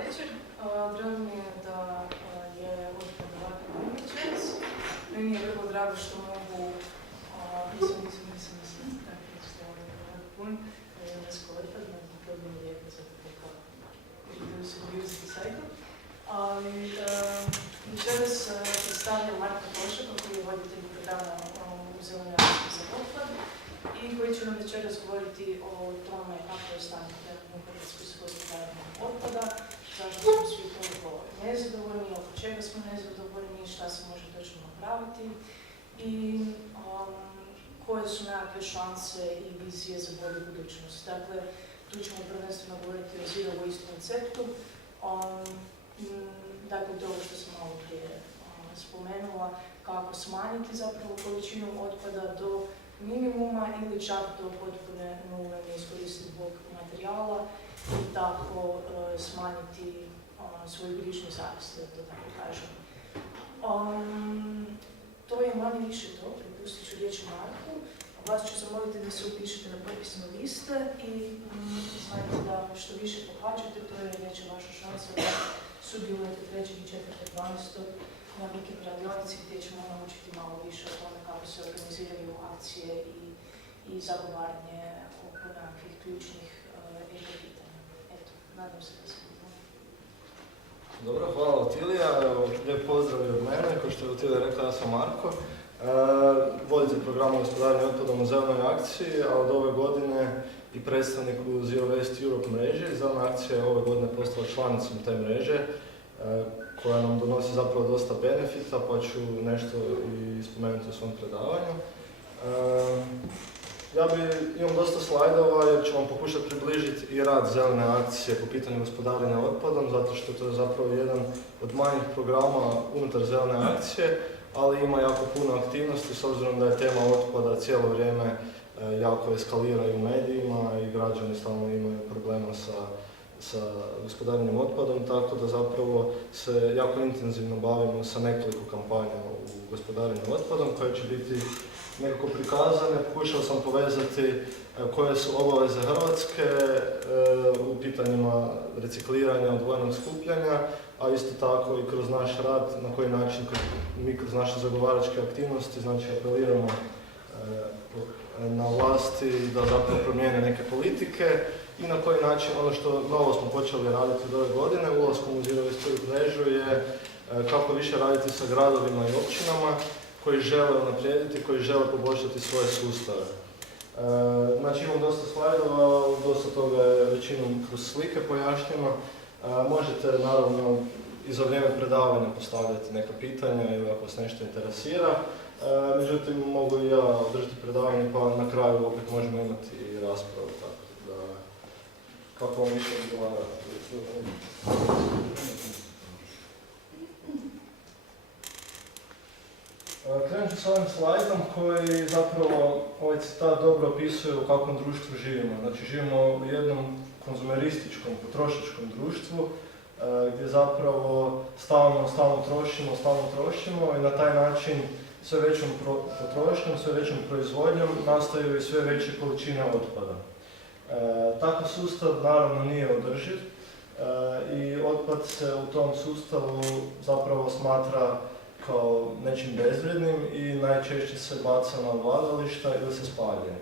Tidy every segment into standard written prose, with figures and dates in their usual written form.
večer. Drago mi je da je odbor ovakav večeras. Meni je vrlo drago što mogu, mislim, tako da ste ovakav pun, UNESCO otpad, na problem lijepo za tako reducibility cycle. Ali večeras predstavljam Marka Tošaka, koji je voditelj programa u Zelenoj akciji za otpad i koji će nam večeras govoriti o tome kako je stanje u Hrvatskoj s gospodarenjem otpada, zašto smo svi toliko nezadovoljni, oko čega smo nezadovoljni, šta se može točno napraviti i koje su nekakve šanse i vizije za bolju budućnost. Dakle, tu ćemo prvenstveno govoriti o zero waste konceptu. Dakle, to što sam malo prije spomenula, kako smanjiti zapravo količinu otpada do minimuma ili čak do potpune nule neiskoristivog materijala i tako smanjiti svoju grižnju savjesti, da to tako kažem. To je manje više to, prepustit ću riječ Marku. Vas ću zamoliti da se upišete na popisne liste i znajte da što više pohađate, to je veća vaša šansa da sudjelujete 3. i 4.12. na Weekend radionici gdje ćemo naučiti malo više o tome kako se organiziraju akcije i zagovaranje oko nekakvih ključnih eko-pitanja. Eto, nadam se da se vidimo. Dobro, hvala Otilija. Lijep pozdrav i od mene. Kao što je Otilija rekla, ja sam Marko. Voditelj programa gospodarenja otpadom u Zelenoj akciji, a od ove godine i predstavnik u Zero Waste Europe mreže. Zelena akcija je ove godine postala članicom te mreže, koja nam donosi zapravo dosta benefita, pa ću nešto i spomenuti u svom predavanju. Imam dosta slajdova jer ću vam pokušati približiti i rad Zelene akcije po pitanju gospodarenja otpadom, zato što to je zapravo jedan od manjih programa unutar Zelene akcije, ali ima jako puno aktivnosti s obzirom da je tema otpada cijelo vrijeme jako eskalira i u medijima i građani stalno imaju problema sa gospodarenjem otpadom, tako da zapravo se jako intenzivno bavimo sa nekoliko kampanja u gospodarenju otpadom koje će biti nekako prikazane. Pokušao sam povezati koje su obaveze Hrvatske u pitanjima recikliranja, odvojenog skupljanja, a isto tako i kroz naš rad, na koji način mi kroz naše zagovaračke aktivnosti, znači apeliramo na vlasti da zapravo promijene neke politike i na koji način ono što novo smo počeli raditi od ove godine, ulaskom u Zero Waste mrežu je kako više raditi sa gradovima i općinama koji žele unaprijediti, koji žele poboljšati svoje sustave. Znači imam dosta slajdova, dosta toga je većinom kroz slike pojašnjeno. Možete naravno i za vrijeme predavanja postavljati neka pitanja ili ako vas nešto interesira. Međutim, mogu i ja održati predavanje pa na kraju opet možemo imati i raspravu, tako da kako vam više odgovara. Krenut ću s ovim slajdom koji zapravo ovaj citat dobro opisuje u kakvom društvu živimo. Znači živimo u jednom konzumerističkom, potrošačkom društvu gdje zapravo stalno trošimo i na taj način sve većom potrošnjom, sve većom proizvodnjom nastaju i sve veće količine otpada. Takav sustav naravno nije održiv i otpad se u tom sustavu zapravo smatra kao nečim bezvrijednim i najčešće se baca na odlagališta ili se spaljuje.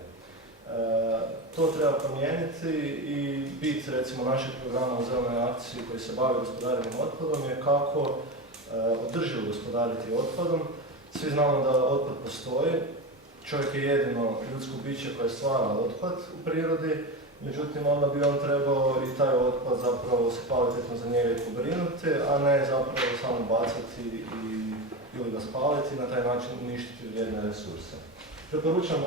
To treba promijeniti i bit recimo našeg programa u Zelenoj akciji koji se bavi gospodarenjem otpadom je kako održivo gospodariti otpadom. Svi znamo da otpad postoji, čovjek je jedino ljudsko biće koje stvara otpad u prirodi, međutim onda bi on trebao i taj otpad zapravo se kvalitetno za njega pobrinuti, a ne zapravo samo bacati ili ga spaliti i na taj način uništiti vrijedne resurse. Preporučam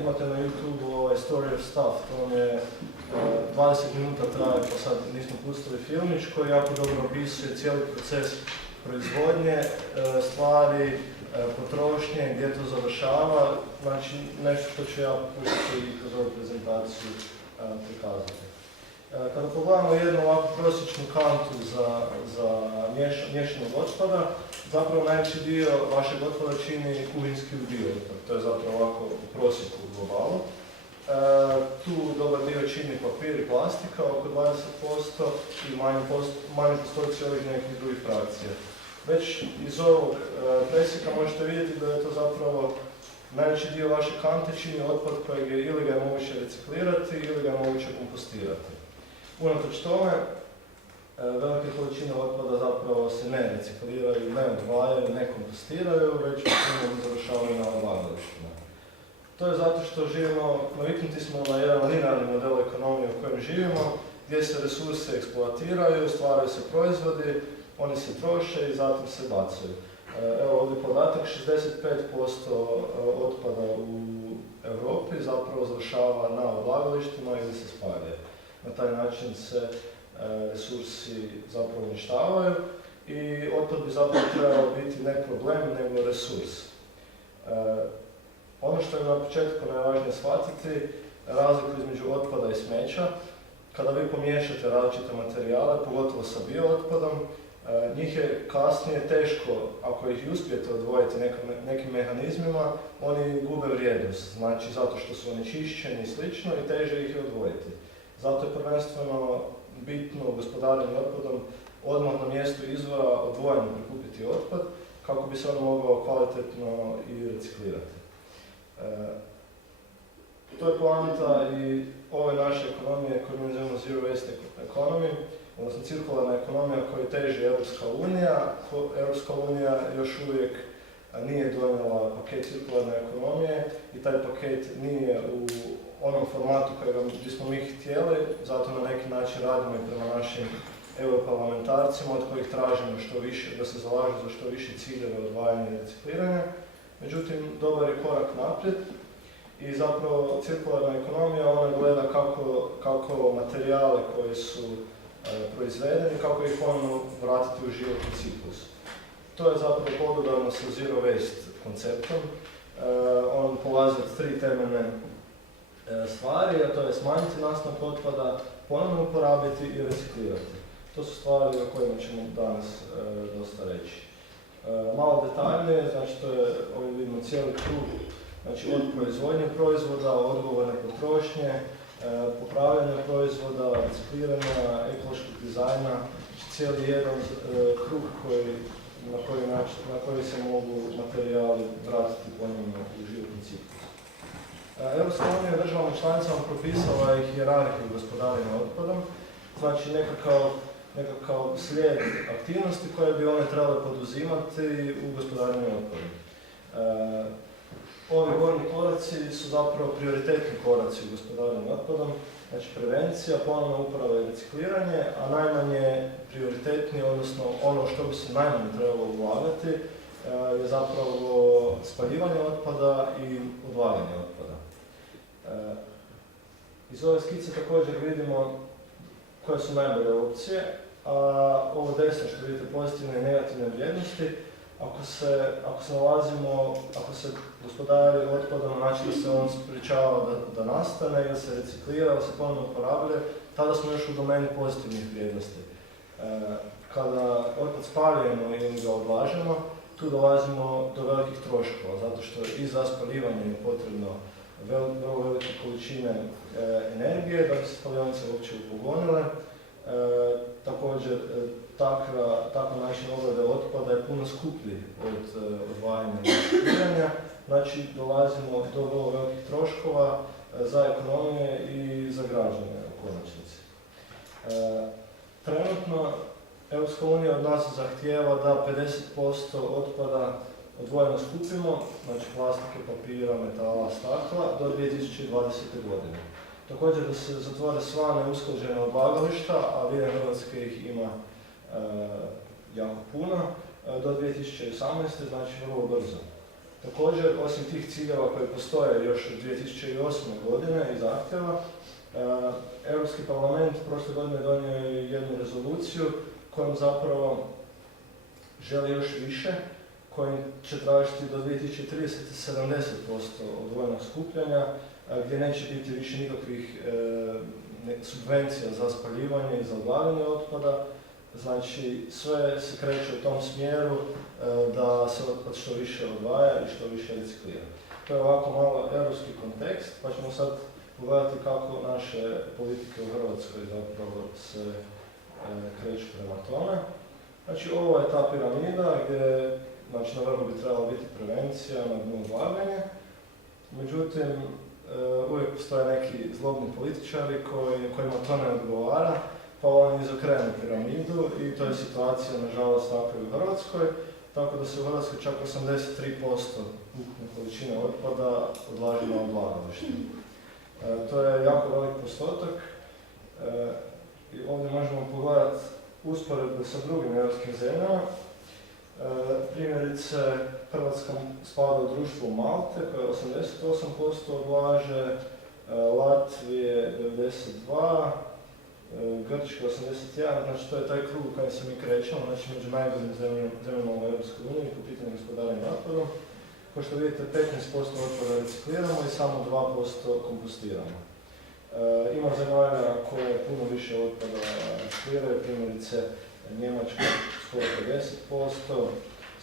imate na YouTube Story of Stuff, to vam je 20 minuta traje, pa sad nismo pustili filmić koji jako dobro opisuje cijeli proces proizvodnje, stvari, potrošnje, gdje to završava, znači nešto što ću ja pokušati i kroz ovu prezentaciju prikazati. Kada pogledamo jednu ovakvu prosječnu kantu za miješanog otpada, zapravo najveći dio vašeg otpada čini kuhinjski udio. To je zapravo ovako u prosjeku u globalu. Tu dobar dio čini papir i plastika, oko 20% i manji postoci ovih nekih drugih frakcija. Već iz ovog presjeka možete vidjeti da je to zapravo najveći dio vaše kante čini otpad kojeg je ili ga je moguće reciklirati ili ga je moguće kompostirati. Unatoč tome, velike količine otpada zapravo se ne recikliraju, ne odvajaju, ne kompostiraju, već završavaju na odlagalištima. To je zato što naviknuti smo na jedan linearni model ekonomije u kojem živimo, gdje se resurse eksploatiraju, stvaraju se proizvodi, oni se troše i zatim se bacaju. Evo ovdje podatak, 65% otpada u Europi zapravo završava na odlagalištima ili se spalja. Na taj način se resursi zapravo uništavaju i otpad bi zapravo trebao biti ne problem, nego resurs. Ono što je na početku najvažnije shvatiti, razliku između otpada i smeća. Kada vi pomiješate različite materijale, pogotovo sa biootpadom, njih je kasnije teško, ako ih uspijete odvojiti nekim mehanizmima, oni gube vrijednost, znači zato što su onečišćeni i slično i teže ih je odvojiti. Zato je prvenstveno bitno u gospodarenju otpadom odmah na mjestu izvora odvojeno prikupiti otpad, kako bi se on mogao kvalitetno i reciklirati. To je poanta i ove naše ekonomije koju mi zovemo Zero Waste Economy, odnosno cirkularna ekonomija koju teži Europska unija. Europska unija još uvijek nije donijela paket cirkularne ekonomije i taj paket nije u onom formatu kojega bismo mi htjeli, zato na neki način radimo i prema našim europarlamentarcima od kojih tražimo što više, da se zalažu za što više ciljeve odvajanja i recikliranja. Međutim, dobar je korak naprijed i zapravo cirkularna ekonomija ona gleda kako materijale koji su proizvedeni, kako ih ponovno vratiti u životni ciklus. To je zapravo podudarno sa Zero Waste konceptom. On polazi od tri temeljne stvari, a to je smanjiti nastanak otpada, ponovno uporabiti i reciklirati. To su stvari o kojima ćemo danas dosta reći. Malo detaljnije, znači to je, ovdje vidimo cijeli krug, znači od proizvodnje proizvoda, odgovorne potrošnje, popravljanja proizvoda, recikliranja, ekološkog dizajna, cijeli jedan krug na koji se mogu materijali vratiti ponovno u životni ciklus. Europska unija državama članicama propisala je hijerarhiju gospodarenja otpadom, znači nekakav slijed aktivnosti koje bi one trebale poduzimati u gospodarenju otpadom. Ovi gornji koraci su zapravo prioritetni koraci u gospodarenju otpadom, znači prevencija, ponovna uporaba i recikliranje, a najmanje prioritetni, odnosno ono što bi se najmanje trebalo ulagati, je zapravo spaljivanje otpada i odlaganje otpada. Iz ove skice također vidimo koje su najbolje opcije, a ovo desno što vidite pozitivne i negativne vrijednosti, ako se gospodari otpadom na način da se on sprečava da nastane ili se reciklira ili se ponovno uporabljuje, tada smo još u domeni pozitivnih vrijednosti. Kada otpad spaljujemo ili ga odlažemo, tu dolazimo do velikih troškova, zato što i za spaljivanje je potrebno vrlo velike količine energije da bi se spalionice uopće upogonile. Također, takav način obrade otpada je puno skuplji od odvajanja i recikliranja, znači dolazimo do vrlo velikih troškova za ekonomije i za građane u konačnici. Trenutno Europska unija od nas zahtijeva da 50% otpada odvojeno skupimo, znači plastike, papira, metala, stakla, do 2020. godine. Također da se zatvore sva neusklađena odlagališta, a diljem Hrvatske ih ima jako puno, do 2018. znači vrlo brzo. Također, osim tih ciljeva koji postoje još od 2008. godine i zahtjeva, Europski parlament prošle godine donio je jednu rezoluciju kojom zapravo želi još više, kojim će tražiti do 2030. 70% odvojenog skupljanja, gdje neće biti više nikakvih subvencija za spaljivanje i za odlaganje otpada. Znači, sve se kreće u tom smjeru da se otpad što više odvaja i što više reciklira. To je ovako malo europski kontekst, pa ćemo sad pogledati kako naše politike u Hrvatskoj zapravo se kreću prema tome. Znači ovo je ta piramida gdje znači, na vrhu bi trebala biti prevencija, na dnu odlaganje. Međutim, uvijek postoje neki zlobni političari kojima to ne odgovara, pa oni izokrenu piramidu i to je situacija, nažalost, tako i u Hrvatskoj. Tako da se u Hrvatskoj čak 83% ukupne količine otpada odlaže na odlagalište. To je jako velik postotak. I ovdje možemo pogledati usporedbe sa drugim europskim zemljama. Primjerice, Hrvatska spada u društvo Malte koje 88% odlaže, Latvije 92%, Grčka 81%, znači to je taj krug u kojem se mi krećemo, znači među najboljim zemljama u EU po pitanju gospodarenja otpadom. Kao što vidite, 15% otpada recikliramo i samo 2% kompostiramo. Ima zemalja koje puno više otpada recikliraju, primjerice Njemačka skoro 50%,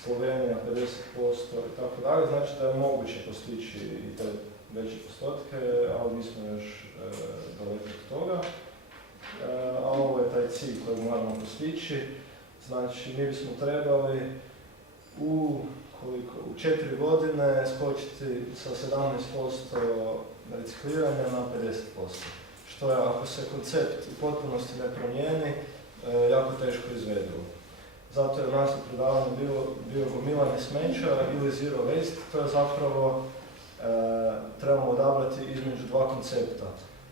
Slovenija 50% i tako dalje, znači da je moguće postići i te veće postotke, ali mi smo još daleko od toga. A ovo je taj cilj koji moramo postići, znači mi bismo trebali u 4 godine skočiti sa 17% recikliranja na 50%, što je, ako se koncept u potpunosti ne promijeni, jako teško izvedivo. Zato je naše predavanje bilo gomilanje smeća ili zero waste, to je zapravo, trebamo odabrati između dva koncepta.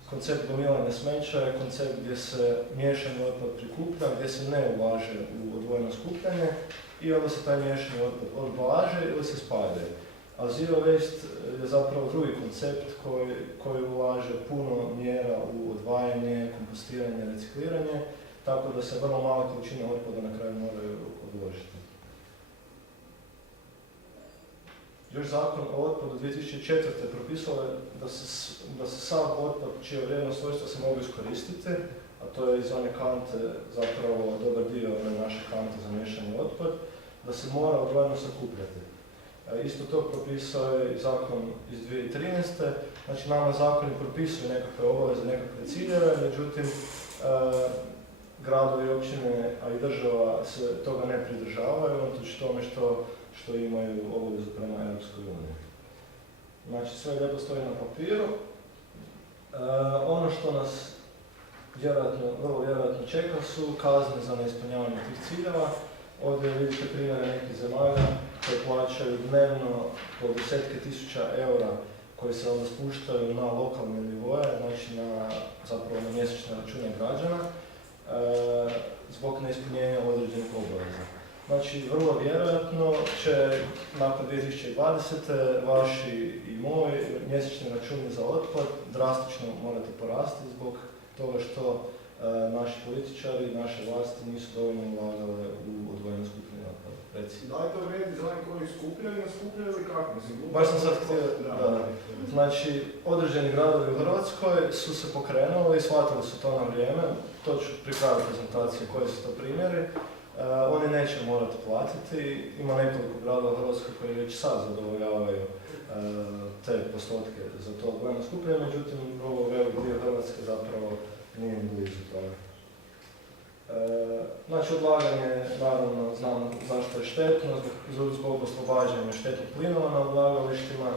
Koncept gomilanja smeća je koncept gdje se miješani otpad prikuplja, gdje se ne ulaže u odvojeno skupljanje i onda se taj miješani otpad odlaže ili se spaljuje. A zero waste je zapravo drugi koncept koji ulaže puno mjera u odvajanje, kompostiranje, recikliranje, tako da se vrlo male količine otpada na kraju moraju odložiti. Još zakon o otpadu 2004. propisao je da se sav otpad čija vrijednost svojstva se mogu iskoristiti, a to je iz one kante zapravo dobar dio naše kante za miješani otpad, da se mora odvojeno sakupljati. Isto to propisao je i zakon iz 2013. Znači nama zakoni propisuju nekakve obaveze, nekakve ciljeve, međutim gradovi, općine, a i država se toga ne pridržavaju, unatoč tome što imaju obavezu prema Europskoj uniji. Znači sve lijepo stoji na papiru. Ono što nas vrlo vjerojatno čeka su kazne za neispunjavanje tih ciljeva. Ovdje vidite primjere nekih zemalja koje plaćaju dnevno po desetke tisuća eura koji se onda spuštaju na lokalne nivoe, znači zapravo na mjesečne račune građana, zbog neispunjenja određenih obaveza. Znači, vrlo vjerojatno će nakon 2020. vaši i moji mjesečni računi za otpad drastično morati porasti zbog toga što naši političari i naše vlasti nisu dovoljno ulagale u odvojeno skupljanje otpada. Da li to vrijedi za one koji skupljaju, ne skupljaju ili kako? Baš sam sad htio, da. Znači, određeni gradovi u Hrvatskoj su se pokrenuli i shvatili su to na vrijeme. To ću pri kraju prezentacije koji su to primjeri. Oni neće morati platiti. Ima nekoliko gradova u Hrvatskoj koji već sad zadovoljavaju te postotke za to odvojeno skupljanje, međutim, vrlo velik dio Hrvatske zapravo nije blizu toga. Znači, odlaganje, naravno, znamo zašto je štetno, zbog oslobađanja štetnih plinova na odlagalištima.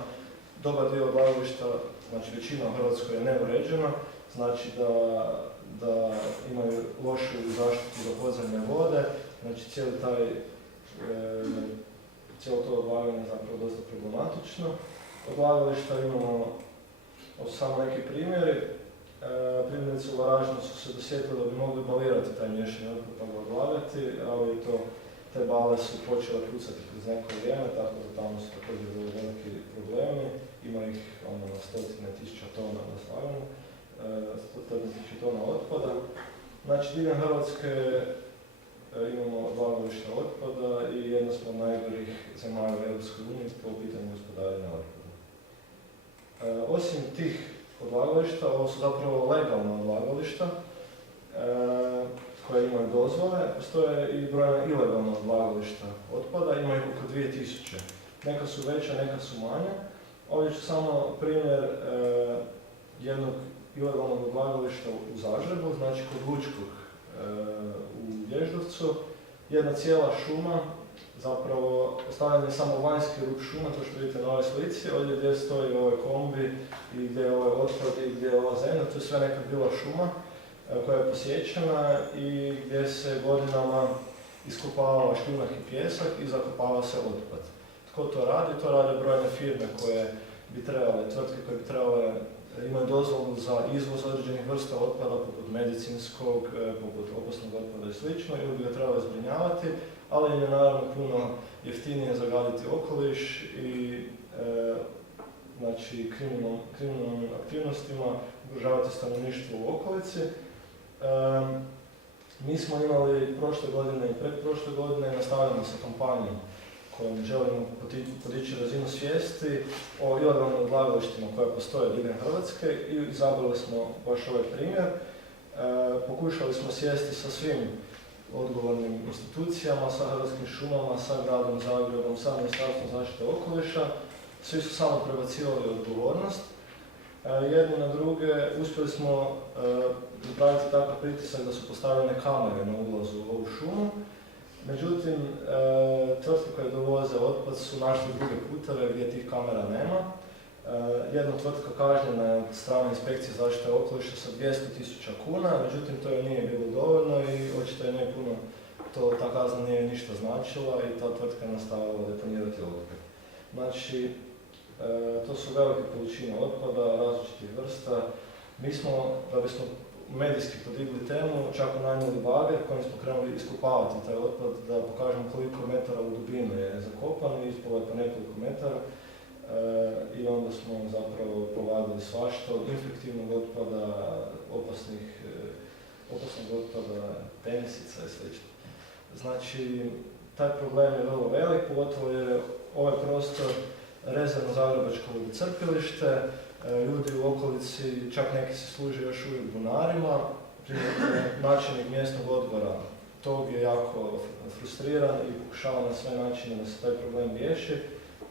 Dobar dio odlagališta, znači većina u Hrvatskoj je neuređena, znači da imaju lošu zaštitu za podzemne vode, znači cijelo to odlaganje je zapravo dosta problematično. Odlagališta imamo samo neki primjeri. Primjerice u Varaždinu su se dosjetili da bi mogli balirati taj miješani otpad pa ga odlagati, ali te bale su počele pucati kroz neko vrijeme, tako da tamo su također bili veliki problemi. Ima ih na stotine tisuća tona na slaganju, stotine tisuća tona otpada. Znači, diljem Hrvatske imamo odlagališta otpada i jedna smo od najgorih zemalja u EU po pitanju gospodarenja otpada. Osim tih odlagališta, ovo su zapravo legalna odlagališta koje imaju dozvole, postoje i brojna ilegalna odlagališta otpada, ima ih oko 2000. Neka su veća, neka su manja. Ovdje ću samo primjer jednog ilegalnog odlagališta u Zagrebu, znači kod Lučkog u Vježdovcu, jedna cijela šuma, zapravo ostavljen je samo vanjski rub šuma, to što vidite na ovoj slici, ovdje gdje stoji ovaj kombi i gdje je ovaj otpad i gdje je ova zemlja, tu je sve nekad bila šuma koja je posjećena i gdje se godinama iskopava šljunak i pijesak i zakopava se otpad. Tko to radi? To rade brojne firme koje bi trebale, tvrtke koje bi trebale imaju dozvolu za izvoz određenih vrsta otpada, poput medicinskog, poput opasnog otpada i sl. Ili bi ga trebali zbrinjavati, ali im je naravno puno jeftinije zagaditi okoliš i znači, kriminalnim aktivnostima ugrožavati stanovništvo u okolici. Mi smo imali prošle godine i pretprošle godine nastavljamo sa kampanjom kojom želimo podići razinu svijesti o ilegalnim odlagalištima koja postoje diljem Hrvatske i izabrali smo baš ovaj primjer. Pokušali smo sjesti sa svim odgovornim institucijama, sa Hrvatskim šumama, sa gradom Zagrebom, sa Ministarstvom zaštite okoliša. Svi su samo prebacivali odgovornost. Jedni na druge uspjeli smo napraviti takav pritisak da su postavljene kamere na ulazu u ovu šumu. Međutim, tvrtke koje dovoze otpad su našli druge puteve gdje tih kamera nema. Jedna tvrtka kažnjena je od strane inspekcije zaštite okoliša sa 200.000 kuna, međutim to joj nije bilo dovoljno i očito je ne puno, ta kazna nije ništa značila i ta tvrtka je nastavila deponirati otpad. Znači, to su velike količine otpada, različitih vrsta. Mi smo, da bismo medijski podigli temu, čak unajmili bager kojim smo krenuli iskopavati taj otpad da pokažemo koliko metara u dubinu je zakopan i ispalo je po nekoliko metara. I onda smo zapravo povadili svašta od infektivnog otpada, opasnog otpada, tenisica i sl. Znači, taj problem je vrlo velik, pogotovo jer ovaj prostor rezervno zagrebačko vodocrpilište, ljudi u okolici, čak neki se služe još uvijek bunarima, načelnik mjesnog odbora tog je jako frustriran i pokušava na sve načine da se taj problem riješi.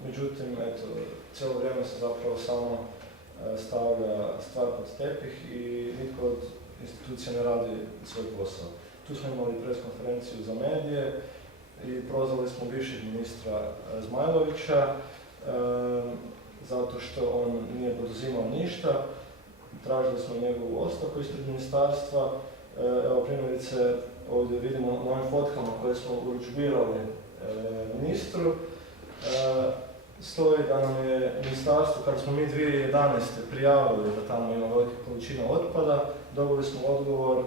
Međutim, eto, cijelo vrijeme se zapravo samo stavlja stvar pod tepih i nitko od institucija ne radi svoj posao. Tu smo imali preskonferenciju za medije i prozvali smo bivšeg ministra Zmajlovića zato što on nije poduzimao ništa. Tražili smo njegovu ostavku ispred ministarstva. Evo primjerice ovdje vidimo na ovim fotkama koje smo urudžbirali ministru. Stoji da nam je ministarstvo, kada smo mi 2011. prijavili da tamo ima velike količine otpada, dobili smo odgovor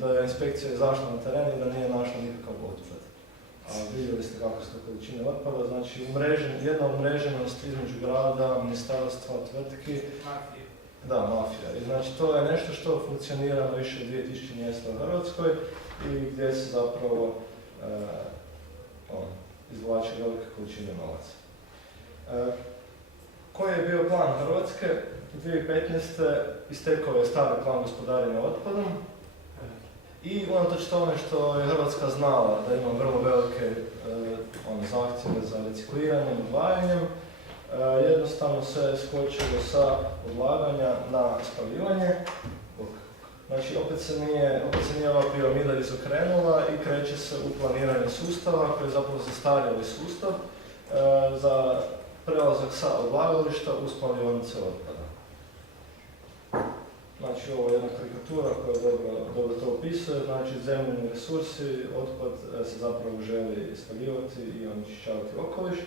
da je inspekcija izašla na teren i da nije našla nikakav otpad. A vidjeli ste kako su količine otpada, znači jedna umreženost između grada, ministarstva, tvrtki. Mafija. Da, mafija. I znači to je nešto što funkcionira na više od 2000 mjesta u Hrvatskoj i gdje se zapravo izvlače velike količine novaca. Koji je bio plan Hrvatske? 2015. istekao je stari plan gospodarenja otpadom i unatoč tome što je Hrvatska znala da ima vrlo velike zahtjeve za recikliranjem i odvajanjem, jednostavno se skočilo sa odlaganja na spaljivanje. Znači, opet se nije ova piramida izokrenula i kreće se u planiranje sustava koji je zapravo zastarjeli sustav za prelazak sa odlagališta u spaljionice otpada. Znači, ovo je jedna karikatura koja dobro to opisuje, znači zemljeni resursi, otpad se zapravo želi spaljivati i onečišćavati okoliš.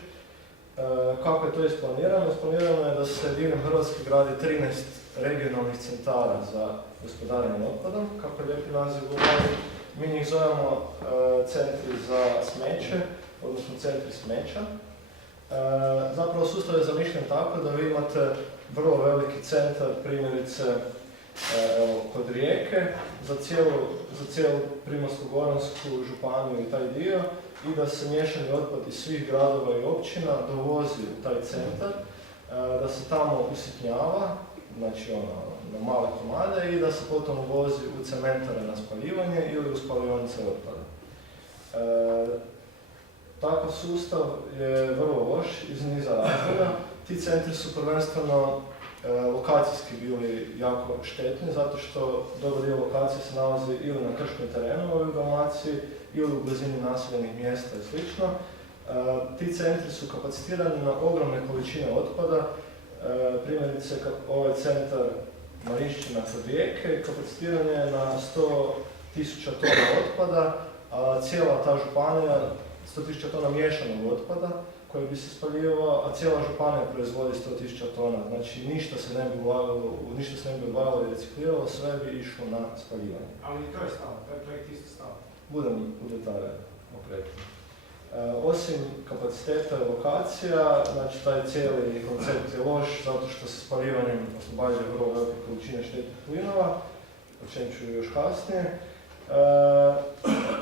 Kako je to isplanirano? Isplanirano je da se diljem Hrvatske gradi 13 regionalnih centara za gospodarenje otpadom, kako je lijepi naziv govori. Mi njih zovemo centri za smeće, odnosno centri smeća. Zapravo sustav je zamišljen tako da vi imate vrlo veliki centar, primjerice kod Rijeke, za cijelu Primorsko-goransku županiju i taj dio, i da se miješani otpad iz svih gradova i općina dovozi u taj centar, da se tamo usitnjava, znači na male komade, i da se potom uvozi u cementare na spaljivanje ili u spaljionice otpada. Takav sustav je vrlo loš iz niza razloga. Ti centri su prvenstveno lokacijski bili jako štetni, zato što dobar dio lokacije se nalazi ili na krškom terenu u Dalmaciji, ili u blizini naseljenih mjesta i sl. Ti centri su kapacitirani na ogromne količine otpada. Primjerice, ovaj centar Marišćina kod Rijeke kapacitiran je na 100.000 tona otpada, a cijela ta županija 100.000 tona miješanog otpada koji bi se spaljivao, a cijela županija proizvodi 100.000 tona. Znači ništa se ne bi odvajalo i recikliralo, sve bi išlo na spaljivanje. Ali i to je stav, to je projekt isto stav. Budem u detalje okretni. Osim kapaciteta i lokacija, znači taj cijeli koncept je loš zato što se spaljivanjem oslobađaju vrlo velike količine štetnih plinova, o čem ću još kasnije.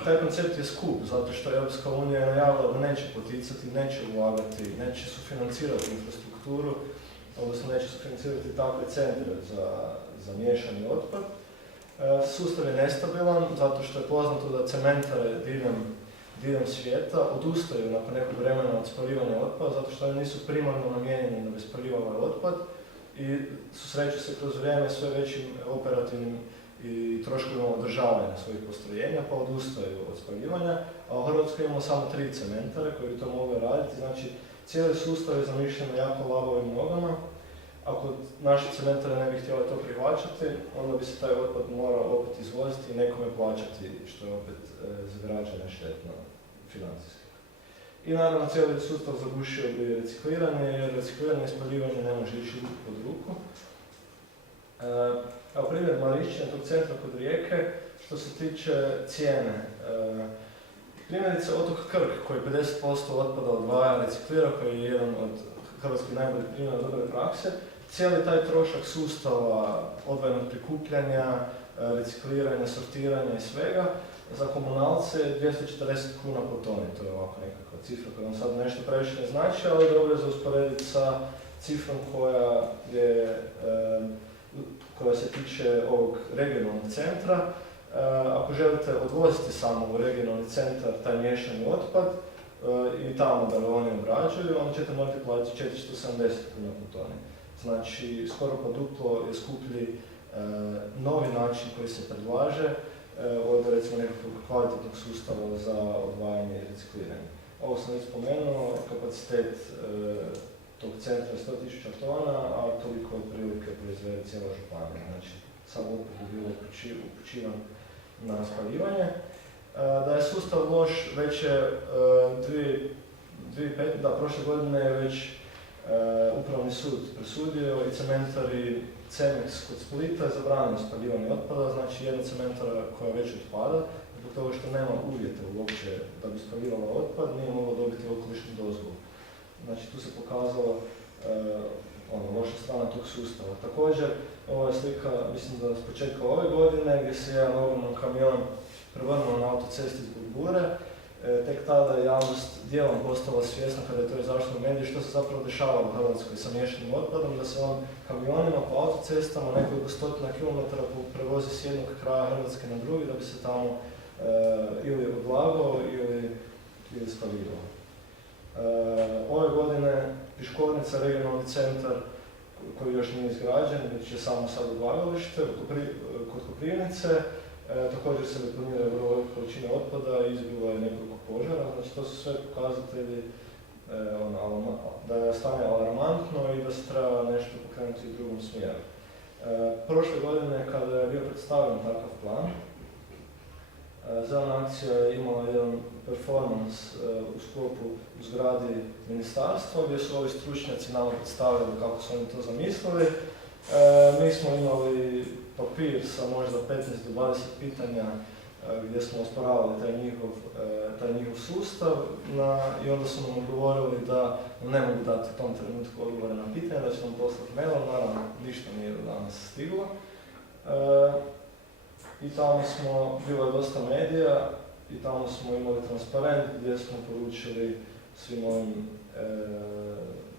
Taj koncept je skup zato što Europska unija je najavila da neće poticati, neće ulagati, neće sufinancirati infrastrukturu, odnosno neće sufinancirati takve centre za miješani otpad. Sustav je nestabilan zato što je poznato da cementare diljem svijeta odustaju nakon nekog vremena od spaljivanja otpada zato što oni nisu primarno namijenjeni da bi spaljivali otpad i susreću se kroz vrijeme sve većim operativnim i troškovima održavanja svojih postrojenja pa odustaju od spaljivanja, a u Hrvatskoj imamo samo 3 cementare koji bi to mogli raditi, znači cijeli sustav je zamišljen na jako labavim nogama. Ako naši cementare ne bi htjeli to prihvaćati, onda bi se taj otpad morao opet izvoziti i nekome plaćati, što je opet za građane štetno financijski. I naravno cijeli sustav zagušio bi recikliranje, jer recikliranje i spaljivanje ne može ići ruku pod ruku. Evo primjer Marišćine, tog centra kod Rijeke, što se tiče cijene. Primjerice otok Krk, koji 50% otpada odvaja, reciklira, koji je jedan od hrvatskih najboljih primjera dobre prakse, cijeli taj trošak sustava odvojenog prikupljanja, recikliranja, sortiranja i svega, za komunalce je 240 kuna po toni. To je ovako nekakva cifra koja vam sad nešto previše ne znači, ali je dobro za usporediti sa cifrom koja se tiče ovog regionalnog centra. Ako želite odvoziti samo u regionalni centar taj miješani otpad i tamo da ga oni obrađuju, onda ćete morati platiti 470 kuna po toni. Znači, skoro pa duplo je skuplji novi način koji se predlaže od recimo nekakvog kvalitetnog sustava za odvajanje i recikliranje. Ovo sam već spomenuo, kapacitet tog centra je 100.000 tona, a toliko otprilike proizvede cijela županija. Znači, sam otpad je bilo upućivan na spaljivanje. Da je sustav loš, već je prošle godine je već Upravni sud presudio i cementari Cemex kod Splita je zabranio spaljivanje otpada, znači jedna cementara koja već otpada, zbog toga što nema uvjeta uopće da bi spaljivala otpad, nije mogla dobiti okolišnu dozvolu. Znači tu se pokazala loša strana tog sustava. Također, ova je slika, mislim da s početka ove godine, gdje se jedan ogroman kamion prevrnuo na autocesti zbog bure. Tek tada je javnost dijelom postala svjesna kada je to izašlo u mediji što se zapravo dešava u Hrvatskoj sa miješanim otpadom, da se on kamionima po autocestama nekoliko stotina kilometara prevozi s jednog kraja Hrvatske na drugi da bi se tamo ili odlagao ili spaljivao. Ove godine Piškornica, regionalni centar koji još nije izgrađen, već je samo sad odlagalište kod Koprivnice. Također se deponiraju vrlo velike količine otpada i izbilo je nekoliko požara. Znači to su sve pokazatelji da je stanje alarmantno i da se treba nešto pokrenuti u drugom smjeru. Prošle godine kada je bio predstavljen takav plan, Zelena akcija je imala jedan performans u sklopu u zgradi ministarstva gdje su ovi stručnjaci nama predstavili kako su oni to zamislili. Mi smo imali papir sa možda 15 do 20 pitanja gdje smo osporavali taj njihov sustav i onda su nam odgovorili da ne mogu dati u tom trenutku odgovore na pitanja, da će nam poslati mailom, naravno ništa nije do danas stiglo. I tamo bilo je dosta medija i tamo smo imali transparent gdje smo poručili svim ovim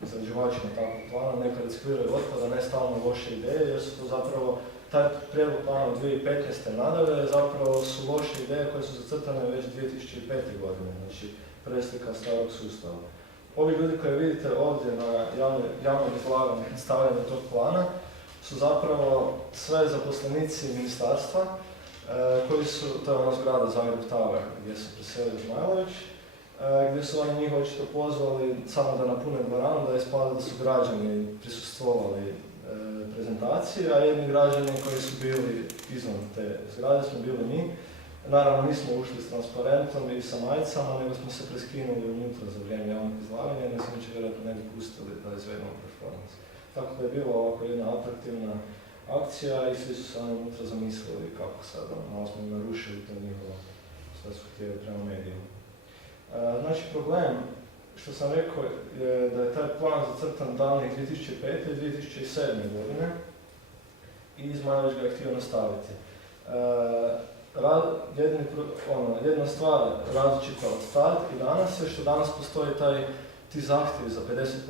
izrađivačima takvog plana, neka recikliraju otpad, a ne stalno loše ideje, jer su to zapravo, taj prijedlog plana od 2015. nadalje, zapravo su loše ideje koje su zacrtane već 2005. godine, znači preslika starog sustava. Ovi ljudi koje vidite ovdje na javnom izlaganju predstavljanja tog plana su zapravo sve zaposlenici ministarstva koji su, to je ona zgrada Zagreb Tower gdje se preselio Zmajlović, gdje su oni njih očito pozvali samo da napune dvoranu, da ispada da su građani prisustvovali prezentaciji, a jedni građani koji su bili izvan te zgrade smo bili mi. Naravno nismo ušli s transparentom i sa majicama, nego smo se preskinuli unutra za vrijeme javnog izlaganja, jer smo će vjerojatno ne bi pustili da izvedemo performans. Tako da je bila ovako jedna atraktivna akcija i svi su se oni unutra zamislili kako sad, malo smo im narušili to njihovo što su htjeli prema medijima. Znači problem, što sam rekao, je da je taj plan zacrtan davnih 2005. i 2007. godine i Zmajlović ga je htio nastaviti. Jedna stvar različita od tad i danas je što danas postoji ti zahtjevi za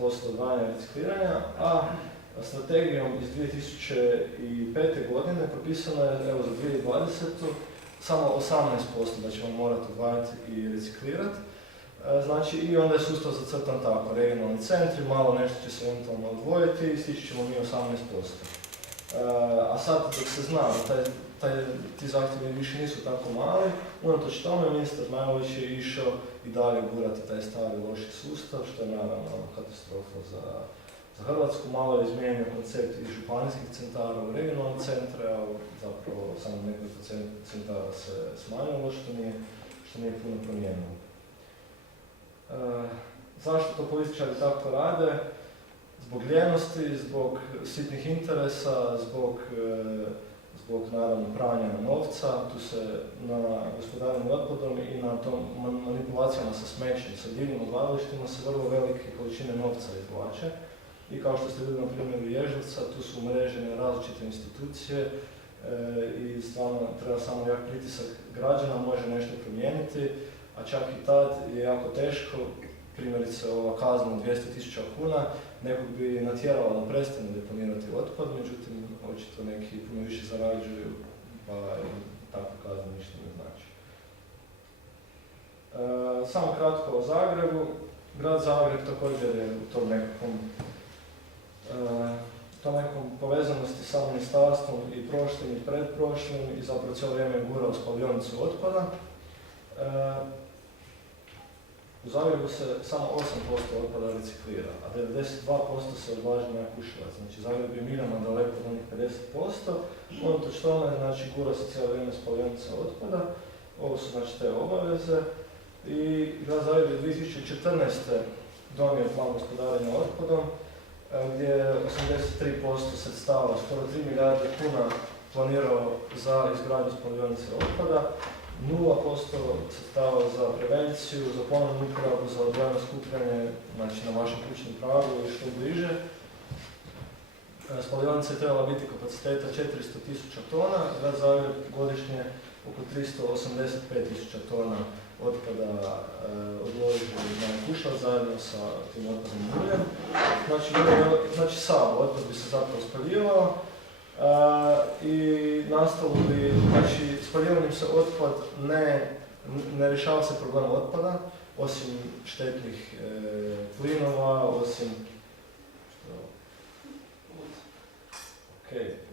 50% odvajanja i recikliranja, a strategijom iz 2005. godine propisano je evo, za 2020. samo 18% da ćemo morati odvajati i reciklirati. Znači i onda je sustav zacrtan tako, regionalni centri, malo nešto će se eventualno odvojiti i stići ćemo mi 18%. A sad dok se zna da ti zahtjevi više nisu tako mali, unatoč tome ministar Zmajlović je išao i dalje gurati taj stari loši sustav, što je naravno katastrofa za Hrvatsku. Malo je izmijenio koncept iz županijskih centara u regionalne centre, a zapravo samo nekoliko centara se smanjilo, što nije puno promijenilo. Zašto to političari tako rade? Zbog ljenosti, zbog sitnih interesa, zbog naravno pranja novca, tu se na gospodarenju otpadom i na tom manipulacijama sa smećem, sa divnim odlagalištima se vrlo velike količine novca izvlače. I kao što ste vidjeli na primjeru Ježevca, tu su umrežene različite institucije i stvarno treba samo jak pritisak građana, može nešto promijeniti, a čak i tad je jako teško, primjerice ova kazna 200.000 kuna, nekog bi natjerala da prestane deponirati otpad, međutim, očito neki puno više zarađuju, pa takva kazna ništa ne znači. Samo kratko o Zagrebu. Grad Zagreb također je u tom nekom povezanosti sa ministarstvom i prošlim i predprošlim i zapravo cijelo vrijeme je gurao spalionicu otpada. U Zagrebu se samo 8% otpada reciklira, a 92% se odlaže na Jakuševac. Znači Zagreb je milama daleko od onih 50%, unatoč tome znači gura se cijelo vrijeme spalionica otpada. Ovo su znači te obaveze. I Grad Zagreb je 2014. donio plan gospodarenja otpadom, gdje je 83% sredstava, skoro 3 milijarde kuna planirao za izgradnju spalionice otpada, 0% sredstava za prevenciju, za ponovnu uporabu, za odvojeno skupljanje, znači na vašem kućnom pragu ili što bliže. Spalionica je trebala biti kapaciteta 400.000 tona, Grad Zagreb godišnje oko 385.000 tona otpada odloži na Jakuševac zajedno sa tim otpadnim uljem. Znači sav otpad bi se zapravo spaljivao i nastalo bi, znači spaljivanjem se otpad ne rješava se problem otpada, osim štetnih plinova, osim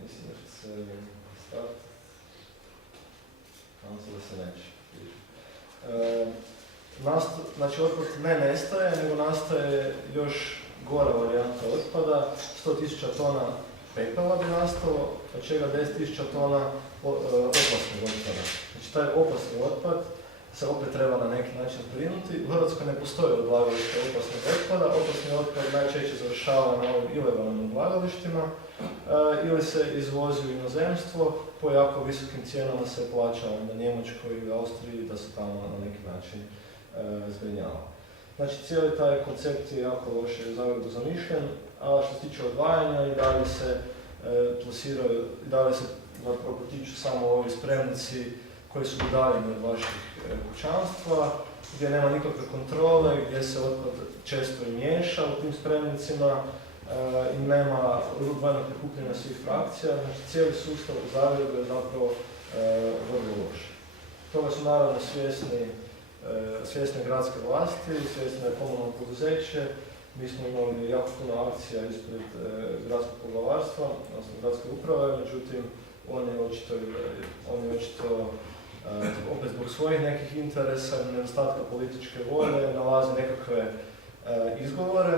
mislim da će se startiti. Nadam se da se neće. Znači otpad ne nestaje, nego nastaje još gora varijanta otpada, 100.000 tona pepela bi nastalo, od čega 10.000 tona opasnog otpada. Znači taj opasni otpad se opet treba na neki način zbrinuti. U Hrvatskoj ne postoji odlagalište opasnog otpada, opasni otpad najčešće završava na ovim ilegalnim odlagalištima ili se izvozi u inozemstvo, po jako visokim cijenama se plaća na Njemačkoj ili Austriji da se tamo na neki način zbrinjava. Znači cijeli taj koncept je jako loše u Zagrebu zamišljen, a što se tiče odvajanja i dalje se plasiraju, i dalje se zapravo potiču samo ovi spremnici koji su udaljeni od vaših kućanstva, gdje nema nikakve kontrole, gdje se otpad često i miješa u tim spremnicima i nema odvojeno prikupljanja svih frakcija. Znači cijeli sustav u Zagrebu je zapravo vrlo loš. Toga su naravno svjesni svjesne gradske vlasti, svjesno je komunalno poduzeće. Mi smo imali jako puno akcija ispred gradskog poglavarstva, odnosno gradske uprave, međutim on je očito opet zbog svojih nekih interesa, nedostatka političke volje, nalazi nekakve izgovore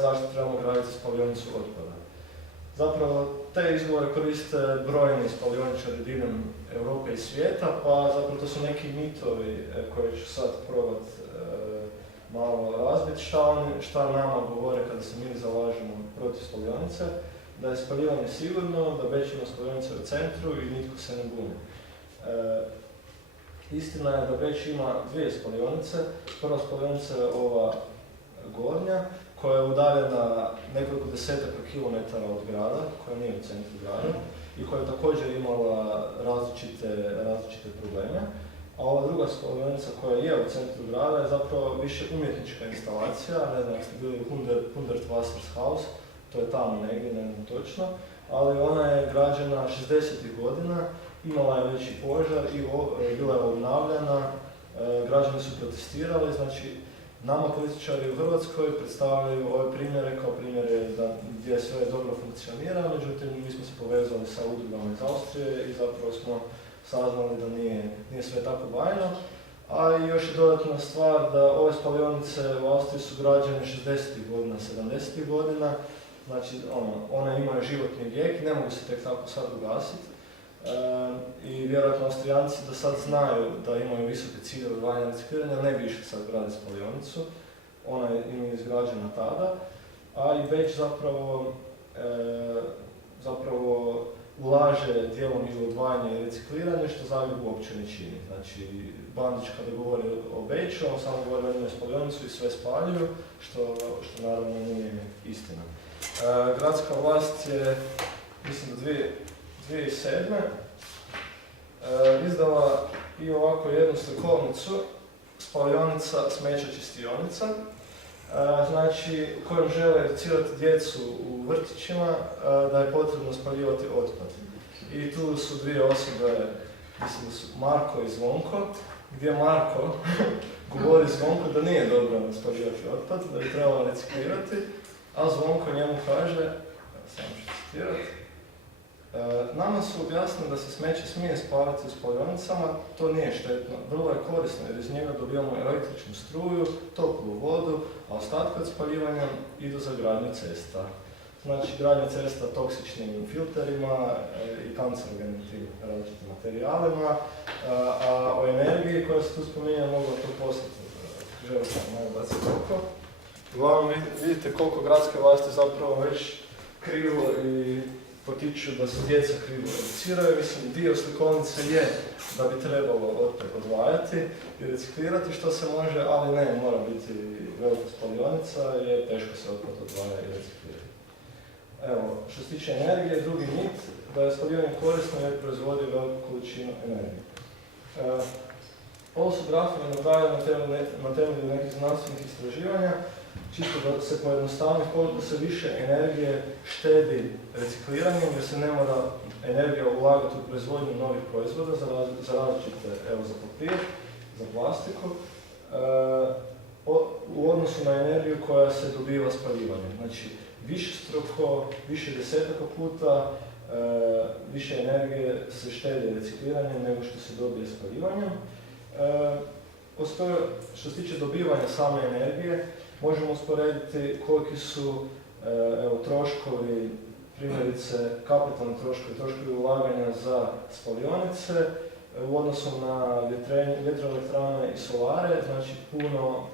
zašto trebamo graditi spalionicu otpada. Zapravo, te izgovore koriste brojni spalioničari diljem Europe i svijeta, pa zapravo to su neki mitovi koje ću sad probati malo razbiti. Šta nama govore kada se mi zalažemo protiv spalionice? Da je spaljivanje sigurno, da Beč ima spalionice u centru i nitko se ne buni. Istina je da Beč ima dvije spalionice. Prva spalionica je ova gornja, koja je udaljena nekoliko desetaka kilometara od grada, koja nije u centru grada i koja je također imala različite probleme. A ova druga spalionica koja je u centru grada je zapravo više umjetnička instalacija, ne znam ako ste bili u 100 Haus, to je tamo negdje, ne znam točno, ali ona je građena 60. godina, imala je veći požar i bila je obnavljana, građani su protestirali, znači nama političari u Hrvatskoj predstavljaju ove primjere kao primjere gdje sve dobro funkcionira, međutim mi smo se povezali sa udrugama iz Austrije i zapravo smo saznali da nije sve tako bajno. A i još je dodatna stvar da ove spalionice u Austriji su građene 60. godina, 70. godina, znači one imaju životni vijek i ne mogu se tek tako sad ugasiti. I vjerojatno Austrijanci da sad znaju da imaju visoke ciljeve odvajanja recikliranja, ne bi išli sad graditi spalionicu, ona je izgrađena tada, a i Beč zapravo ulaže dijelom i u odvajanje i recikliranje, što Zagreb uopće ne čini. Znači, Bandić kada govori o Beču, on samo govori o jednoj spalionicu i sve spaljuju, što naravno nije istina. Gradska vlast je, mislim da 2007. Izdala i ovako jednu slikovnicu, spalionica, smeća čistionica, znači kojom žele educirati djecu u vrtićima da je potrebno spaljivati otpad. I tu su dvije osobe, mislim da su Marko i Zvonko, gdje Marko govori Zvonko da nije dobro spaljivati otpad, da bi trebalo reciklirati, a Zvonko njemu kaže, samo ću citirati, nama su objasnili da se smeće smije spaliti u spalionicama, to nije štetno, vrlo je korisno jer iz njega dobijamo električnu struju, toplu vodu, a ostatke od spaljivanja idu za gradnju cesta. Znači gradnja cesta toksičnim filterima i kancerogenim tim različitim materijalima, a o energiji koja se tu spominja mogla to postati. Želim sam malo baciti oko. Uglavnom vidite koliko gradske vlasti zapravo već krivo i potiču da se djeca krivo educiraju. Mislim, dio slikovnice je da bi trebalo otpad odvajati i reciklirati što se može, ali ne, mora biti velika spalionica jer teško se otpad odvaja i reciklira. Evo, što se tiče energije, drugi mit, da je spaljivanje korisno jer proizvodi veliku količinu energije. Ovo su grafovi napravljeni na temelju nekih znanstvenih istraživanja, čisto da se pojednostavni koliko se više energije štedi recikliranjem, jer se ne mora energija ulagati u proizvodnju novih proizvoda za različite, evo za papir, za plastiku, u odnosu na energiju koja se dobiva spaljivanjem. Znači, više desetaka puta više energije se štedi recikliranjem nego što se dobije spaljivanjem. Što se tiče dobivanja same energije, možemo usporediti koliki su troškovi, primjerice kapitalni troškovi ulaganja za spalionice u odnosu na vjetroelektrane i solare, znači